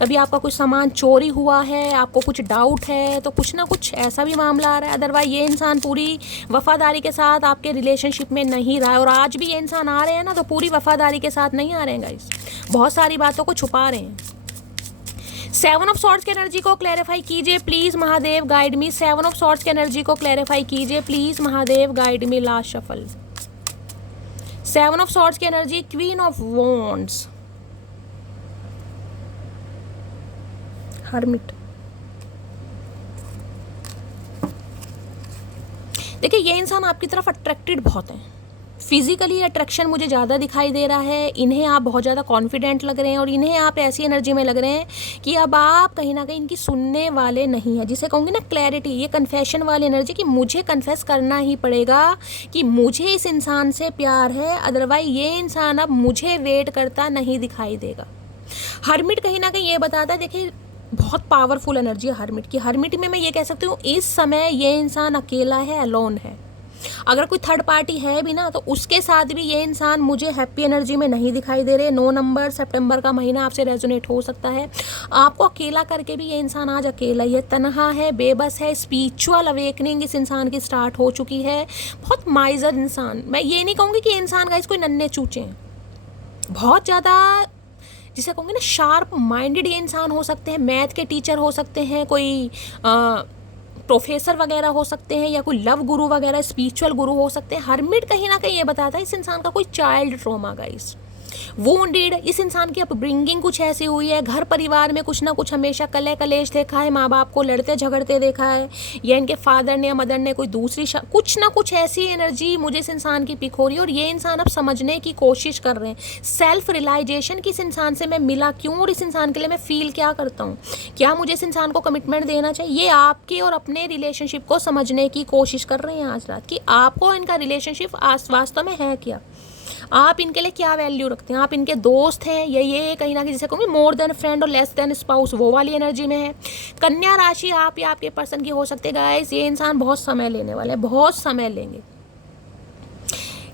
कभी आपका कुछ सामान चोरी हुआ है, आपको कुछ डाउट है, तो कुछ ना कुछ ऐसा भी मामला आ रहा है। अदरवाइज ये इंसान पूरी वफादारी के साथ आपके रिलेशनशिप में नहीं रहा है। और आज भी ये इंसान आ रहे हैं ना, तो पूरी वफादारी के साथ नहीं आ रहे हैं गाइस, बहुत सारी बातों को छुपा रहे हैं। 7 ऑफ सॉर्ड्स की एनर्जी को क्लैरिफाई कीजिए please Mahadev, guide me. 7 of swords की एनर्जी को क्लैरिफाई कीजिए please Mahadev, guide me. Last shuffle. 7 of swords की energy, queen of wands, hermit. देखिए ये इंसान आपकी तरफ अट्रैक्टेड बहुत है। फिजिकली अट्रैक्शन मुझे ज़्यादा दिखाई दे रहा है। इन्हें आप बहुत ज़्यादा कॉन्फिडेंट लग रहे हैं और इन्हें आप ऐसी एनर्जी में लग रहे हैं कि अब आप कहीं ना कहीं इनकी सुनने वाले नहीं है, जिसे कहूँगी ना क्लैरिटी, ये कन्फेशन वाली एनर्जी कि मुझे कन्फेस करना ही पड़ेगा कि मुझे इस इंसान से प्यार है, अदरवाइज ये इंसान अब मुझे वेट करता नहीं दिखाई देगा। हर्मिट कहीं ना कहीं ये बताता है, देखिए बहुत पावरफुल एनर्जी है हर्मिट की। हर्मिट में मैं ये कह सकती हूँ इस समय ये इंसान अकेला है, अलोन है। अगर कोई थर्ड पार्टी है भी ना, तो उसके साथ भी ये इंसान मुझे हैप्पी एनर्जी में नहीं दिखाई दे रहे। 9 नंबर सितंबर का महीना आपसे रेजोनेट हो सकता है। आपको अकेला करके भी ये इंसान आज अकेला ही है, तनहा है, बेबस है। स्पिरिचुअल अवेकनिंग इस इंसान की स्टार्ट हो चुकी है। बहुत माइजर इंसान। मैं ये नहीं कहूँगी कि इंसान गाइस कोई नन्हे चूचे हैं, बहुत ज़्यादा जिसे कहूँगी ना शार्प माइंडेड ये इंसान हो सकते हैं। मैथ के टीचर हो सकते हैं, कोई प्रोफेसर वगैरह हो सकते हैं, या कोई लव गुरु वगैरह, स्पिरिचुअल गुरु हो सकते हैं। हर्मिट कहीं ना कहीं ये बताता है इस इंसान का कोई चाइल्ड ट्रॉमा गाइस, वुंडेड। इस इंसान की अपब्रिंगिंग कुछ ऐसी हुई है, घर परिवार में कुछ ना कुछ हमेशा कलह कलेश देखा है, माँ बाप को लड़ते झगड़ते देखा है, या इनके फादर ने या मदर ने कोई दूसरी कुछ ना कुछ ऐसी एनर्जी मुझे इस इंसान की पिक हो रही है। और ये इंसान अब समझने की कोशिश कर रहे हैं, सेल्फ रियलाइजेशन कि इस इंसान से मैं मिला क्यों और इस इंसान के लिए मैं फील क्या करता हूँ, क्या मुझे इस इंसान को कमिटमेंट देना चाहिए। ये आपके और अपने रिलेशनशिप को समझने की कोशिश कर रहे हैं आज रात, कि आपको इनका रिलेशनशिप वास्तव में है क्या, आप इनके लिए क्या वैल्यू रखते हैं, आप इनके दोस्त हैं या ये कहीं ना कहीं जिसे कहूँगी मोर देन फ्रेंड और लेस देन स्पाउस, वो वाली एनर्जी में है। कन्या राशि आप या आपके पर्सन की हो सकते हैं गाइस। ये इंसान बहुत समय लेने वाले हैं, बहुत समय लेंगे,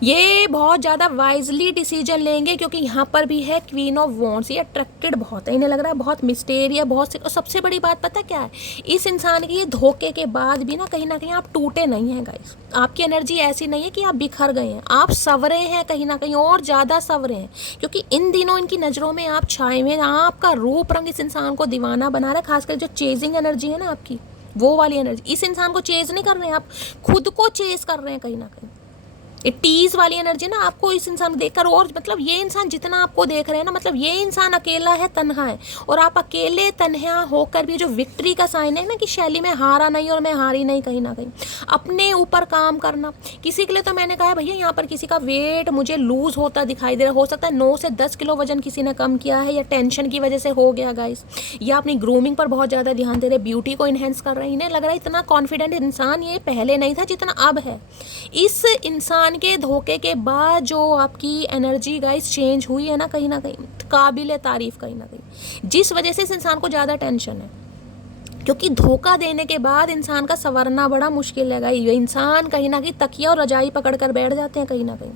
ये बहुत ज़्यादा वाइजली डिसीजन लेंगे, क्योंकि यहाँ पर भी है क्वीन ऑफ वॉन्ड्स। ये अट्रैक्टेड बहुत है, इन्हें लग रहा है बहुत मिस्टेरियस, बहुत और सबसे बड़ी बात पता क्या है, इस इंसान के ये धोखे के बाद भी ना कहीं आप टूटे नहीं हैं गाइस। आपकी एनर्जी ऐसी नहीं है कि आप बिखर गए हैं, आप संवरे हैं कहीं ना कहीं, और ज़्यादा संवरे हैं, क्योंकि इन दिनों इनकी नज़रों में आप छाए हुए हैं। आपका रूप रंग इस इंसान को दीवाना बना रहा है, खासकर जो चेजिंग एनर्जी है ना आपकी, वो वाली एनर्जी। इस इंसान को चेज नहीं कर रहे हैं आप, खुद को चेज कर रहे हैं कहीं ना कहीं। ये टीज वाली एनर्जी ना आपको इस इंसान को देखकर, और मतलब ये इंसान जितना आपको देख रहे हैं ना, मतलब ये इंसान अकेला है, तन्हा है, और आप अकेले तन्हा होकर भी जो विक्ट्री का साइन है ना कि शैली में हारा नहीं और मैं हारी नहीं, कहीं ना कहीं अपने ऊपर काम करना। किसी के लिए तो मैंने कहा है भैया यहाँ पर किसी का वेट मुझे लूज होता दिखाई दे रहा, हो सकता है 9 से 10 किलो वजन किसी ने कम किया है, या टेंशन की वजह से हो गया गाइस, या अपनी ग्रूमिंग पर बहुत ज़्यादा ध्यान दे रहे, ब्यूटी को इन्हेंस कर रहे हैं। इन्हें लग रहा है इतना कॉन्फिडेंट इंसान ये पहले नहीं था जितना अब है। इस इंसान के धोखे के बाद जो आपकी एनर्जी गाइस चेंज हुई है ना कहीं काबिल तारीफ, कहीं ना कहीं जिस वजह से इस इंसान को ज़्यादा टेंशन है, क्योंकि धोखा देने के बाद इंसान का संवरना बड़ा मुश्किल है गाइस। इंसान कहीं ना कहीं तकिया और रजाई पकड़ कर बैठ जाते हैं कहीं ना कहीं।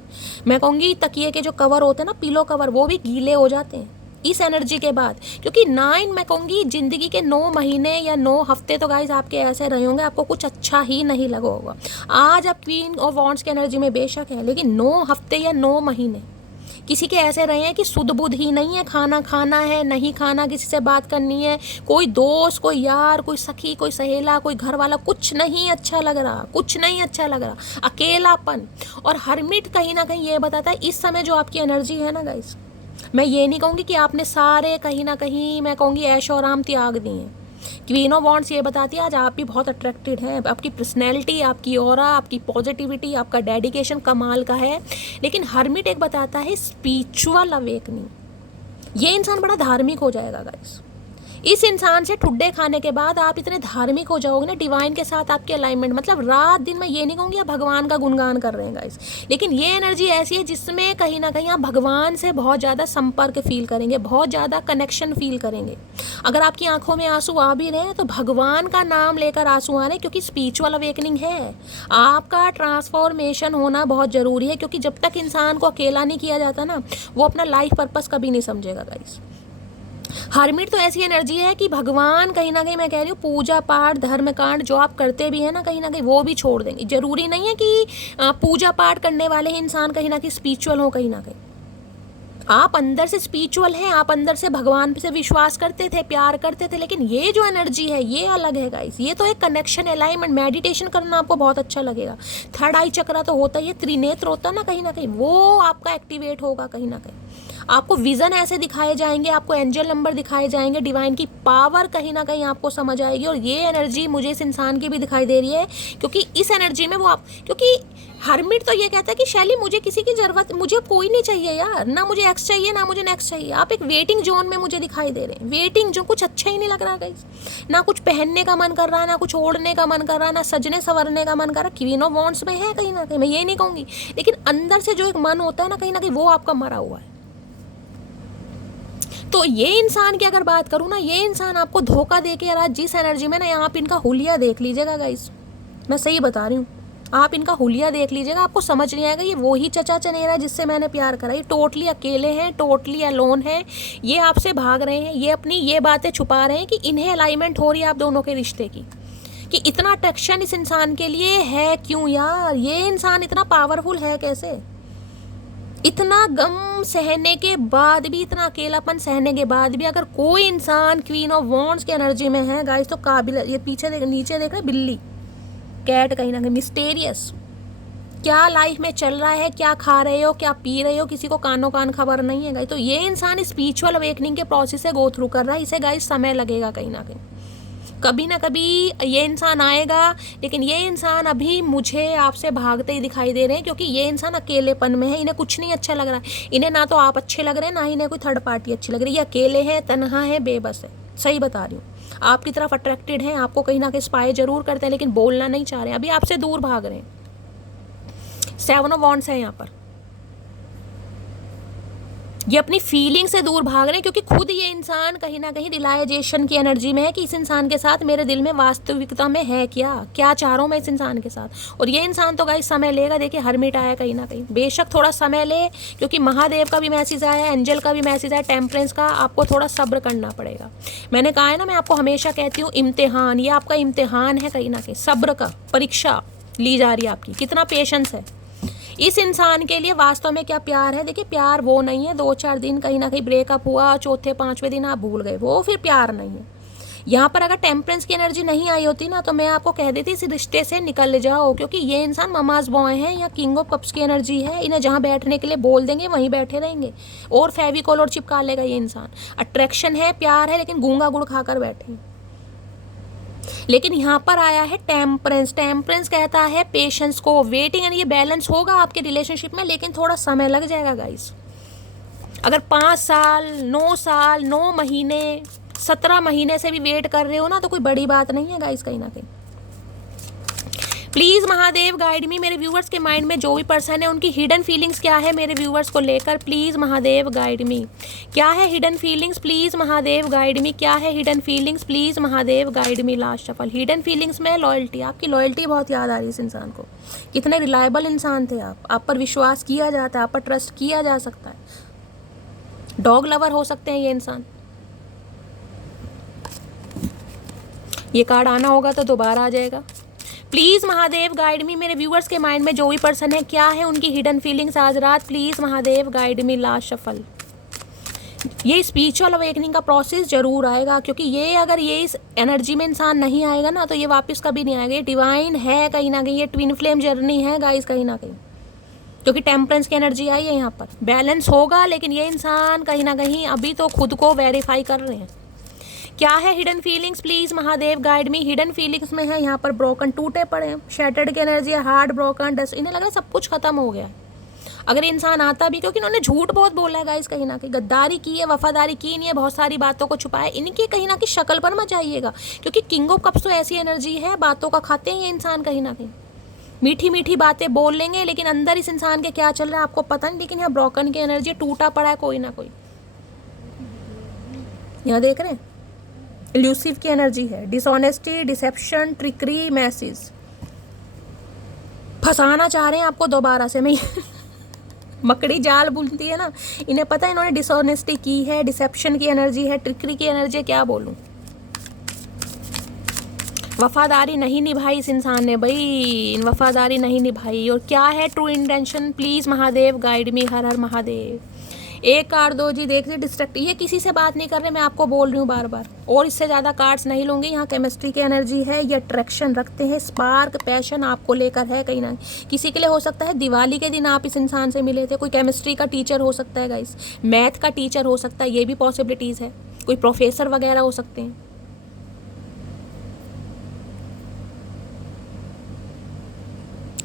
मैं कहूँगी तकिए के जो कवर होते हैं ना, पिलो कवर, वो भी गीले हो जाते हैं इस एनर्जी के बाद। क्योंकि मैं कहूँगी ज़िंदगी के 9 महीने या 9 हफ्ते तो गाइस आपके ऐसे रहे होंगे, आपको कुछ अच्छा ही नहीं लगा होगा। आज आप क्वीन ऑफ वॉन्ड्स की एनर्जी में बेशक है, लेकिन 9 हफ्ते या 9 महीने किसी के ऐसे रहे हैं कि सुध बुध ही नहीं है, खाना खाना है, नहीं खाना, किसी से बात करनी है, कोई दोस्त, कोई यार, कोई सखी, कोई सहेला, कोई घर वाला, कुछ नहीं अच्छा लग रहा, कुछ नहीं अच्छा लग रहा, अकेलापन। और हरमिट कहीं ना कहीं ये बताता है इस समय जो आपकी एनर्जी है ना गाइस, मैं ये नहीं कहूँगी कि आपने सारे कहीं ना कहीं, मैं कहूँगी ऐशो आराम त्याग दिए हैं। क्वीन ऑफ वॉन्ड्स ये बताती है आज आप भी बहुत अट्रैक्टेड हैं, आपकी पर्सनैलिटी, आपकी ऑरा, आपकी पॉजिटिविटी, आपका डेडिकेशन कमाल का है। लेकिन हर्मिट एक बताता है स्पिरिचुअल अवेकनिंग। ये इंसान बड़ा धार्मिक हो जाएगा गाइस। इस इंसान से ठुड्डे खाने के बाद आप इतने धार्मिक हो जाओगे ना, डिवाइन के साथ आपकी अलाइनमेंट, मतलब रात दिन मैं ये नहीं कहूँगी आप भगवान का गुणगान कर रहे हैं गाइस, लेकिन ये एनर्जी ऐसी है जिसमें कहीं ना कहीं आप भगवान से बहुत ज़्यादा संपर्क फील करेंगे, बहुत ज़्यादा कनेक्शन फील करेंगे। अगर आपकी आंखों में आंसू आ भी रहे हैं तो भगवान का नाम लेकर आंसू आ रहे हैं, क्योंकि स्पिरिचुअल अवेकनिंग है। आपका ट्रांसफॉर्मेशन होना बहुत ज़रूरी है, क्योंकि जब तक इंसान को अकेला नहीं किया जाता ना, वो अपना लाइफ पर्पस कभी नहीं समझेगा गाइस। हर्मिट तो ऐसी एनर्जी है कि भगवान कहीं ना कहीं, मैं कह रही हूँ, पूजा पाठ धर्म कांड जो आप करते भी हैं ना, कहीं ना कहीं वो भी छोड़ देंगे। जरूरी नहीं है कि पूजा पाठ करने वाले ही इंसान कहीं ना कहीं स्पिरिचुअल हो। कहीं ना कहीं आप अंदर से स्पिरिचुअल हैं, आप अंदर से भगवान से विश्वास करते थे, प्यार करते थे, लेकिन ये जो एनर्जी है ये अलग है गाइस। ये तो एक कनेक्शन, अलाइनमेंट, मेडिटेशन करना आपको बहुत अच्छा लगेगा। थर्ड आई चक्रा तो होता ही है, त्रिनेत्र होता है ना, कहीं ना कहीं वो आपका एक्टिवेट होगा। कहीं ना कहीं आपको विजन ऐसे दिखाए जाएंगे, आपको एंजल नंबर दिखाए जाएंगे, डिवाइन की पावर कहीं ना कहीं आपको समझ आएगी। और ये एनर्जी मुझे इस इंसान की भी दिखाई दे रही है, क्योंकि इस एनर्जी में वो आप, क्योंकि हर्मिट तो ये कहता है कि शैली मुझे किसी की जरूरत, मुझे कोई नहीं चाहिए यार, ना मुझे एक्स चाहिए ना मुझे नेक्स्ट चाहिए। आप एक वेटिंग जोन में मुझे दिखाई दे रहे हैं, वेटिंग जो कुछ अच्छा ही नहीं लग रहा गाइस। ना कुछ पहनने का मन कर रहा है, ना कुछ ओढ़ने का मन कर रहा है, ना सजने संवरने का मन कर रहा है। क्वीन ऑफ वॉन्ड्स में है कहीं ना कहीं, मैं ये नहीं कहूँगी, लेकिन अंदर से जो एक मन होता है ना कहीं वो आपका मरा हुआ है। तो ये इंसान की अगर बात करूँ ना, ये इंसान आपको धोखा दे के, यार जिस एनर्जी में ना, आप इनका हुलिया देख लीजिएगा गाइस, मैं सही बता रही हूँ, आप इनका हुलिया देख लीजिएगा, आपको समझ नहीं आएगा ये वो ही चचा चनेरा जिससे मैंने प्यार करा। ये टोटली अकेले हैं, टोटली अलोन हैं, ये आपसे भाग रहे हैं, ये अपनी ये बातें छुपा रहे हैं कि इन्हें अलाइनमेंट हो रही है आप दोनों के रिश्ते की, कि इतना अट्रैक्शन इस इंसान के लिए है क्यों यार। ये इंसान इतना पावरफुल है कैसे, इतना गम सहने के बाद भी, इतना अकेलापन सहने के बाद भी, अगर कोई इंसान क्वीन ऑफ वॉन्ड्स की एनर्जी में है गाइस तो काबिल, ये पीछे देख, नीचे देख रहे, बिल्ली कैट, कहीं ना कहीं मिस्टेरियस, क्या लाइफ में चल रहा है, क्या खा रहे हो, क्या पी रहे हो, किसी को कानो कान खबर नहीं है गाइस। तो ये इंसान स्पिरिचुअल अवेकनिंग के प्रोसेस से गो थ्रू कर रहा है, इसे गाइस समय लगेगा कहीं ना कहीं, कभी ना कभी ये इंसान आएगा। लेकिन ये इंसान अभी मुझे आपसे भागते ही दिखाई दे रहे हैं, क्योंकि ये इंसान अकेलेपन में है, इन्हें कुछ नहीं अच्छा लग रहा है, इन्हें ना तो आप अच्छे लग रहे हैं, ना इन्हें कोई थर्ड पार्टी अच्छी लग रही है, ये अकेले हैं, तन्हा है, बेबस है। सही बता रही हूँ, आपकी तरफ अट्रैक्टेड हैं, आपको कहीं ना कहीं स्पाई जरूर करते हैं, लेकिन बोलना नहीं चाह रहे हैं, अभी आपसे दूर भाग रहे हैं। 7 ऑफ वॉन्ड्स है यहाँ पर, ये अपनी फीलिंग से दूर भाग रहे हैं, क्योंकि खुद ये इंसान कहीं ना कहीं रियलाइजेशन की एनर्जी में है कि इस इंसान के साथ मेरे दिल में वास्तविकता में है क्या, क्या चाह रहा हूँ मैं इस इंसान के साथ। और ये इंसान तो गाइस समय लेगा, देखिए हर्मिट आया कहीं ना कहीं, बेशक थोड़ा समय ले, क्योंकि महादेव का भी मैसेज आया, एंजल का भी मैसेज आया, टेम्परेंस का, आपको थोड़ा सब्र करना पड़ेगा। मैंने कहा है ना, मैं आपको हमेशा कहती हूँ इम्तिहान, ये आपका इम्तिहान है कहीं ना कहीं, सब्र का परीक्षा ली जा रही है आपकी, कितना पेशेंस है इस इंसान के लिए। वास्तव में क्या प्यार है, देखिए प्यार वो नहीं है 2-4 दिन कहीं ना कहीं ब्रेकअप हुआ, चौथे 5वें दिन आप भूल गए, वो फिर प्यार नहीं है। यहाँ पर अगर टेम्परेंस की एनर्जी नहीं आई होती ना, तो मैं आपको कह देती इस रिश्ते से निकल जाओ, क्योंकि ये इंसान ममाज बॉय हैं, या किंग ऑफ कप्स की एनर्जी है, इन्हें जहाँ बैठने के लिए बोल देंगे वहीं बैठे रहेंगे, और फेविकोल और चिपका लेगा ये इंसान। अट्रैक्शन है, प्यार है, लेकिन गूंगा गुड़ खाकर बैठे। लेकिन यहाँ पर आया है टेम्परेंस, टेम्परेंस कहता है पेशेंस को, वेटिंग, यानी ये बैलेंस होगा आपके रिलेशनशिप में, लेकिन थोड़ा समय लग जाएगा गाइस। अगर 5 साल 9 साल 9 महीने 17 महीने से भी वेट कर रहे हो ना, तो कोई बड़ी बात नहीं है गाइस। कहीं ना कहीं प्लीज महादेव गाइड मी, मेरे व्यूवर्स के माइंड में जो भी पर्सन है उनकी हिडन फीलिंग्स क्या है मेरे व्यूवर्स को लेकर, प्लीज महादेव गाइड मी। क्या है hidden feelings, please Mahadev guide मी। क्या है hidden feelings, please Mahadev guide me. Last shuffle. Hidden feelings में लॉयल्टी, आपकी लॉयल्टी बहुत याद आ रही है इस इंसान को। कितने रिलायबल इंसान थे आप पर विश्वास किया जाता है, आप पर ट्रस्ट किया जा सकता है। डॉग लवर हो सकते हैं ये इंसान। ये कार्ड आना होगा तो दोबारा आ जाएगा। प्लीज महादेव गाइड मी, मेरे व्यूअर्स के माइंड में जो भी पर्सन है क्या है उनकी हिडन फीलिंग्स आज रात, please Mahadev guide me. Last shuffle. ये स्पिरिचुअल अवेकनिंग का प्रोसेस जरूर आएगा, क्योंकि ये अगर ये इस एनर्जी में इंसान नहीं आएगा ना तो ये वापस कभी नहीं आएगा। ये डिवाइन है कहीं ना कहीं, ये ट्विन फ्लेम जर्नी है गाइस कहीं ना कहीं, क्योंकि टेम्परेंस की एनर्जी आई है यहाँ पर। बैलेंस होगा, लेकिन ये इंसान कहीं ना कहीं अभी तो खुद को वेरीफाई कर रहे हैं। क्या है hidden feelings, please Mahadev guide me. Hidden feelings में है यहाँ पर ब्रोकन, टूटे पड़े हैं, शैटर्ड की एनर्जी है, हार्ट ब्रोकन, डस्ट। इन्हें लग रहा है सब कुछ खत्म हो गया है। अगर इंसान आता भी, क्योंकि इन्होंने झूठ बहुत बोला है गाइस, कहीं ना कहीं गद्दारी की है, वफादारी की नहीं है, बहुत सारी बातों को छुपाया। इनकी कहीं ना कहीं शक्ल पर मत जाइएगा, क्योंकि किंग ऑफ कप्स तो ऐसी एनर्जी है, बातों का खाते हैं ये इंसान कहीं ना कहीं। मीठी मीठी बातें बोल लेंगे, लेकिन अंदर इस इंसान के क्या चल रहा है आपको पता नहीं। लेकिन यहाँ ब्रोकन की एनर्जी, टूटा पड़ा है कोई ना कोई। यहाँ देख रहे हैं इल्यूसिव की एनर्जी है, डिसऑनेस्टी, डिसेप्शन, ट्रिकरी, मैसेज। फंसाना चाह रहे हैं आपको दोबारा से। मैं मकड़ी जाल बुनती है ना, इन्हें पता है इन्होंने डिसऑनेस्टी की है, डिसेप्शन की एनर्जी है, ट्रिकरी की एनर्जी है। क्या बोलूं, वफादारी नहीं निभाई इस इंसान ने भाई, वफादारी नहीं निभाई। और क्या है true intention, please Mahadev guide me. हर हर महादेव। एक कार्ड दो जी, देख लीजिए डिस्ट्रक्ट। ये किसी से बात नहीं कर रहे, मैं आपको बोल रही हूँ बार बार, और इससे ज़्यादा कार्ड्स नहीं लूँगी। यहाँ केमिस्ट्री की एनर्जी है, ये अट्रैक्शन रखते हैं, स्पार्क, पैशन आपको लेकर है कहीं ना। किसी के लिए हो सकता है दिवाली के दिन आप इस इंसान से मिले थे। कोई केमिस्ट्री का टीचर हो सकता है गाइस, मैथ का टीचर हो सकता है, ये भी पॉसिबिलिटीज़ है। कोई प्रोफेसर वगैरह हो सकते हैं।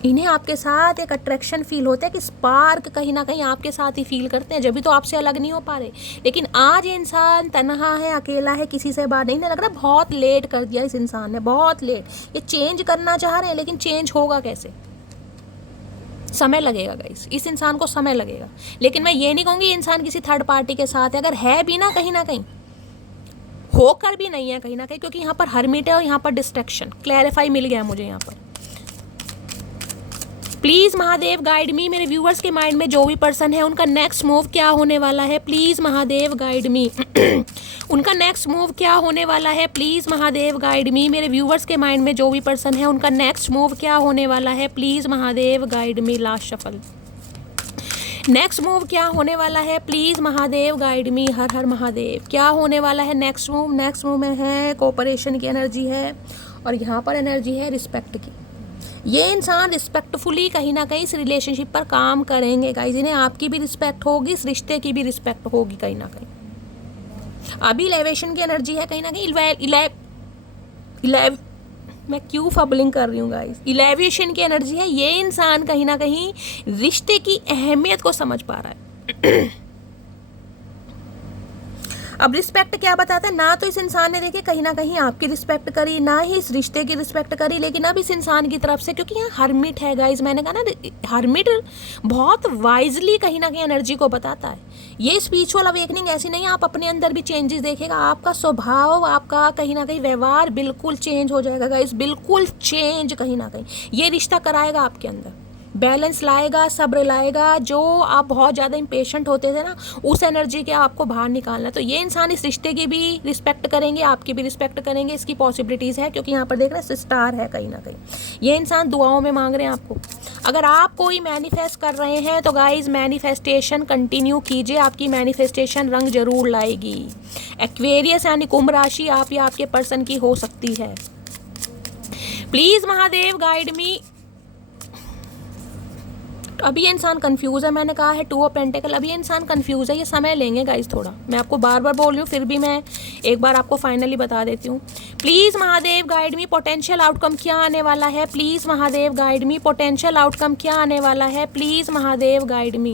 इन्हें आपके साथ एक अट्रैक्शन फील होता है कि स्पार्क कहीं ना कहीं आपके साथ ही फील करते हैं, जब भी तो आपसे अलग नहीं हो पा रहे। लेकिन आज ये इंसान तन्हा है, अकेला है, किसी से बात नहीं लग रहा। बहुत लेट कर दिया इस इंसान ने, बहुत लेट। ये चेंज करना चाह रहे हैं, लेकिन चेंज होगा कैसे, समय लगेगा गाइस, इस इंसान को समय लगेगा। लेकिन मैं ये नहीं कहूँगी ये इंसान किसी थर्ड पार्टी के साथ है। अगर है भी ना कहीं होकर भी नहीं है कहीं ना कहीं, क्योंकि यहाँ पर हर्मिट है और यहाँ पर डिस्ट्रैक्शन क्लैरिफाई मिल गया मुझे यहाँ पर। प्लीज महादेव गाइड मी, मेरे व्यूअर्स के माइंड में जो भी पर्सन है उनका नेक्स्ट मूव क्या होने वाला है, प्लीज महादेव गाइड मी। उनका नेक्स्ट मूव क्या होने वाला है, प्लीज महादेव गाइड मी। मेरे व्यूअर्स के माइंड में जो भी पर्सन है उनका नेक्स्ट मूव क्या होने वाला है, please Mahadev guide me. Last shuffle. Next move क्या होने वाला है, प्लीज महादेव गाइड मी। हर हर महादेव। क्या होने वाला है नेक्स्ट मूव, नेक्स्ट मूव में है कोऑपरेशन की एनर्जी है, और यहाँ पर एनर्जी है रिस्पेक्ट की। ये इंसान रिस्पेक्टफुली कहीं ना कहीं इस रिलेशनशिप पर काम करेंगे गाइस। इन्हें आपकी भी रिस्पेक्ट होगी, इस रिश्ते की भी रिस्पेक्ट होगी कहीं ना कहीं। अभी इलेवेशन की एनर्जी है कहीं ना कहीं। मैं क्यों फबलिंग कर रही हूँ गाइस, इलेवेशन की एनर्जी है। ये इंसान कहीं ना कहीं रिश्ते की अहमियत को समझ पा रहा है। अब रिस्पेक्ट क्या बताता है, ना तो इस इंसान ने देखिए कहीं ना कहीं आपकी रिस्पेक्ट करी, ना ही इस रिश्ते की रिस्पेक्ट करी। लेकिन अब इस इंसान की तरफ से, क्योंकि यहाँ हर्मिट है गाइज, मैंने कहा ना हर्मिट बहुत वाइजली कहीं ना कहीं एनर्जी को बताता है। ये स्पिरिचुअल अवेकनिंग ऐसी नहीं, आप अपने अंदर भी चेंजेस देखेगा। आपका स्वभाव, आपका कहीं ना कहीं व्यवहार बिल्कुल चेंज हो जाएगा गाइज, बिल्कुल चेंज कहीं ना कहीं। ये रिश्ता कराएगा आपके अंदर, बैलेंस लाएगा, सब्र लाएगा। जो आप बहुत ज़्यादा इम्पेशेंट होते थे ना, उस एनर्जी के आपको बाहर निकालना। तो ये इंसान इस रिश्ते की भी रिस्पेक्ट करेंगे, आपकी भी रिस्पेक्ट करेंगे। इसकी पॉसिबिलिटीज़ है, क्योंकि यहाँ पर देख रहे हैं स्टार है कहीं ना कहीं। ये इंसान दुआओं में मांग रहे हैं आपको। अगर आप कोई मैनिफेस्ट कर रहे हैं तो गाइज मैनिफेस्टेशन कंटिन्यू कीजिए, आपकी मैनिफेस्टेशन रंग जरूर लाएगी। एक्वेरियस यानी कुंभ राशि आप या आपके पर्सन की हो सकती है। प्लीज महादेव गाइड मी। अभी ये इंसान कंफ्यूज है, मैंने कहा है 2 ऑफ पेंटिकल। अभी ये इंसान कंफ्यूज है, ये समय लेंगे गाइस थोड़ा। मैं आपको बार बार बोल रही हूँ, फिर भी मैं एक बार आपको फाइनली बता देती हूँ। Please Mahadev guide me, potential outcome क्या आने वाला है, please Mahadev guide me. Potential outcome क्या आने वाला है, please Mahadev guide me.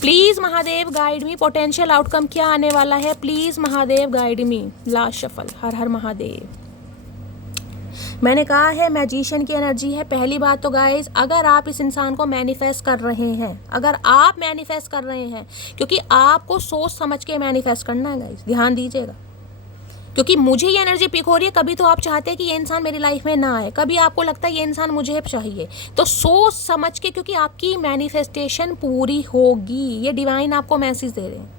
Please Mahadev guide me, potential outcome क्या आने वाला है, please Mahadev guide me. Last shuffle. हर हर महादेव। मैंने कहा है मैजिशियन की एनर्जी है। पहली बात तो गाइस, अगर आप इस इंसान को मैनिफेस्ट कर रहे हैं, अगर आप मैनिफेस्ट कर रहे हैं, क्योंकि आपको सोच समझ के मैनिफेस्ट करना है गाइस, ध्यान दीजिएगा। क्योंकि मुझे ये एनर्जी पिक हो रही है, कभी तो आप चाहते हैं कि ये इंसान मेरी लाइफ में ना आए, कभी आपको लगता है ये इंसान मुझे चाहिए, तो सोच समझ के, क्योंकि आपकी मैनिफेस्टेशन पूरी होगी। ये डिवाइन आपको मैसेज दे रहे हैं।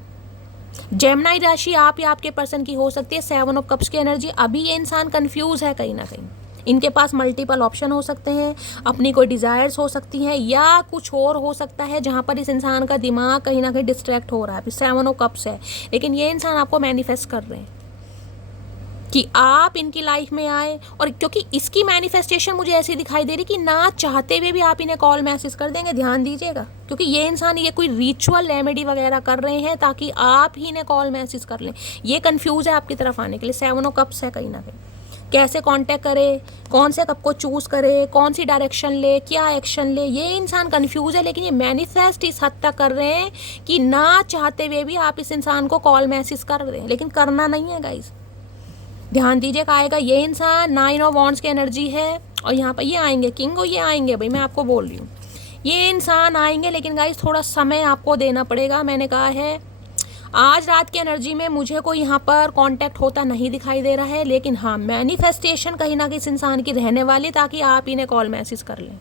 जेमिनी राशि आप या आपके पर्सन की हो सकती है। 7 ऑफ कप्स की एनर्जी, अभी ये इंसान कंफ्यूज है कहीं ना कहीं। इनके पास मल्टीपल ऑप्शन हो सकते हैं, अपनी कोई डिज़ायर्स हो सकती हैं, या कुछ और हो सकता है जहाँ पर इस इंसान का दिमाग कहीं ना कहीं डिस्ट्रैक्ट हो रहा है। 7 ऑफ कप्स है, लेकिन ये इंसान आपको मैनिफेस्ट कर रहे हैं कि आप इनकी लाइफ में आए। और क्योंकि इसकी मैनिफेस्टेशन मुझे ऐसी दिखाई दे रही कि ना चाहते हुए भी आप इन्हें कॉल मैसेज कर देंगे, ध्यान दीजिएगा। क्योंकि ये इंसान ये कोई रिचुअल रेमेडी वगैरह कर रहे हैं ताकि आप ही इन्हें कॉल मैसेज कर लें। ये कंफ्यूज है आपकी तरफ आने के लिए। 7 ऑफ कप्स है कहीं ना कहीं। कैसे कांटेक्ट करे, कौन से कप को चूज़ करे, कौन सी डायरेक्शन ले, क्या एक्शन ले, ये इंसान कंफ्यूज है। लेकिन ये मैनिफेस्ट इस हद तक कर रहे हैं कि ना चाहते हुए भी आप इस इंसान को कॉल मैसेज कर रहे हैं, लेकिन करना नहीं है गाइज। ध्यान दीजिएगा, आएगा ये इंसान। 9 ऑफ वॉन्ड्स की एनर्जी है, और यहाँ पर ये आएंगे किंग, ये आएंगे भाई, मैं आपको बोल रही हूँ ये इंसान आएंगे, लेकिन गाइस थोड़ा समय आपको देना पड़ेगा। मैंने कहा है आज रात की एनर्जी में मुझे कोई यहाँ पर कांटेक्ट होता नहीं दिखाई दे रहा है, लेकिन हाँ मैनिफेस्टेशन कहीं ना कहीं इस इंसान की रहने वाली, ताकि आप इन्हें कॉल मैसेज कर लें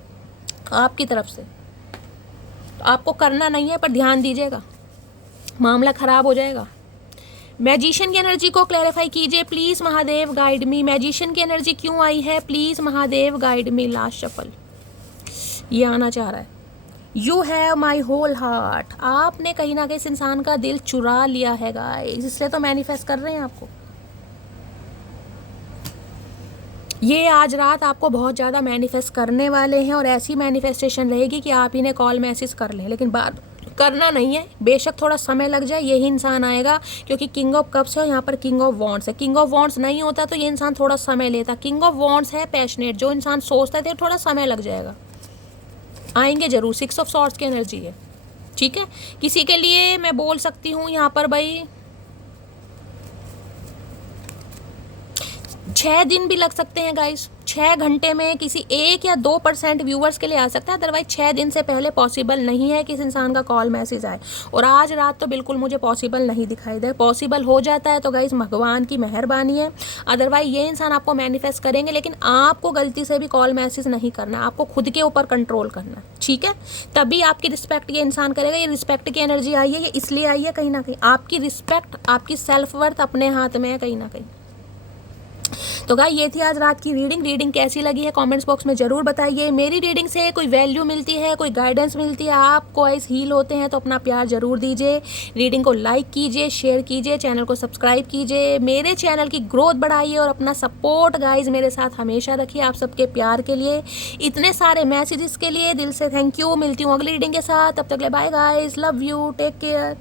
आपकी तरफ से। तो आपको करना नहीं है, पर ध्यान दीजिएगा, मामला ख़राब हो जाएगा। मैजिशियन की एनर्जी को क्लैरिफाई कीजिए please, Mahadev guide me. Magician की एनर्जी क्यों आई है, please Mahadev guide me. Last shuffle ये आना चाह रहा है। You have my whole heart, आपने कहीं ना कहीं इस इंसान का दिल चुरा लिया है गाइस, इसलिए तो मैनिफेस्ट कर रहे हैं आपको। ये आज रात आपको बहुत ज़्यादा मैनिफेस्ट करने वाले हैं, और ऐसी मैनिफेस्टेशन रहेगी कि आप इन्हें कॉल मैसेज कर लें, लेकिन बात करना नहीं है। बेशक थोड़ा समय लग जाए, यही इंसान आएगा, क्योंकि किंग ऑफ कप्स है और यहाँ पर किंग ऑफ वॉन्ड्स है। किंग ऑफ वॉन्ड्स नहीं होता तो ये इंसान थोड़ा समय लेता। किंग ऑफ वॉन्ड्स है पैशनेट, जो इंसान सोचता है थोड़ा समय लग जाएगा, आएंगे जरूर। 6 ऑफ सॉर्ड्स की एनर्जी है, ठीक है। किसी के लिए मैं बोल सकती हूँ यहाँ पर भाई 6 दिन भी लग सकते हैं गाइस। 6 घंटे में किसी 1 या 2% व्यूवर्स के लिए आ सकता है, अदरवाइज 6 दिन से पहले पॉसिबल नहीं है कि इस इंसान का कॉल मैसेज आए। और आज रात तो बिल्कुल मुझे पॉसिबल नहीं दिखाई दे। पॉसिबल हो जाता है तो गाइस भगवान की मेहरबानी है, अदरवाइज ये इंसान आपको मैनिफेस्ट करेंगे, लेकिन आपको गलती से भी कॉल मैसेज नहीं करना, आपको खुद के ऊपर कंट्रोल करना, ठीक है। तभी आपकी रिस्पेक्ट ये इंसान करेगा। ये रिस्पेक्ट की एनर्जी आई है, ये इसलिए आई है कहीं ना कहीं, आपकी रिस्पेक्ट, आपकी सेल्फ वर्थ अपने हाथ में है कहीं ना कहीं। तो गाइस ये थी आज रात की रीडिंग कैसी लगी है कमेंट्स बॉक्स में ज़रूर बताइए। मेरी रीडिंग से कोई वैल्यू मिलती है, कोई गाइडेंस मिलती है, आप कोई हील होते हैं तो अपना प्यार ज़रूर दीजिए। रीडिंग को लाइक कीजिए, शेयर कीजिए, चैनल को सब्सक्राइब कीजिए, मेरे चैनल की ग्रोथ बढ़ाइए, और अपना सपोर्ट गाइज मेरे साथ हमेशा रखिए। आप सबके प्यार के लिए, इतने सारे मैसेजेस के लिए दिल से थैंक यू। मिलती हूँ अगली रीडिंग के साथ, तब तक ले bye guys, love you, take care.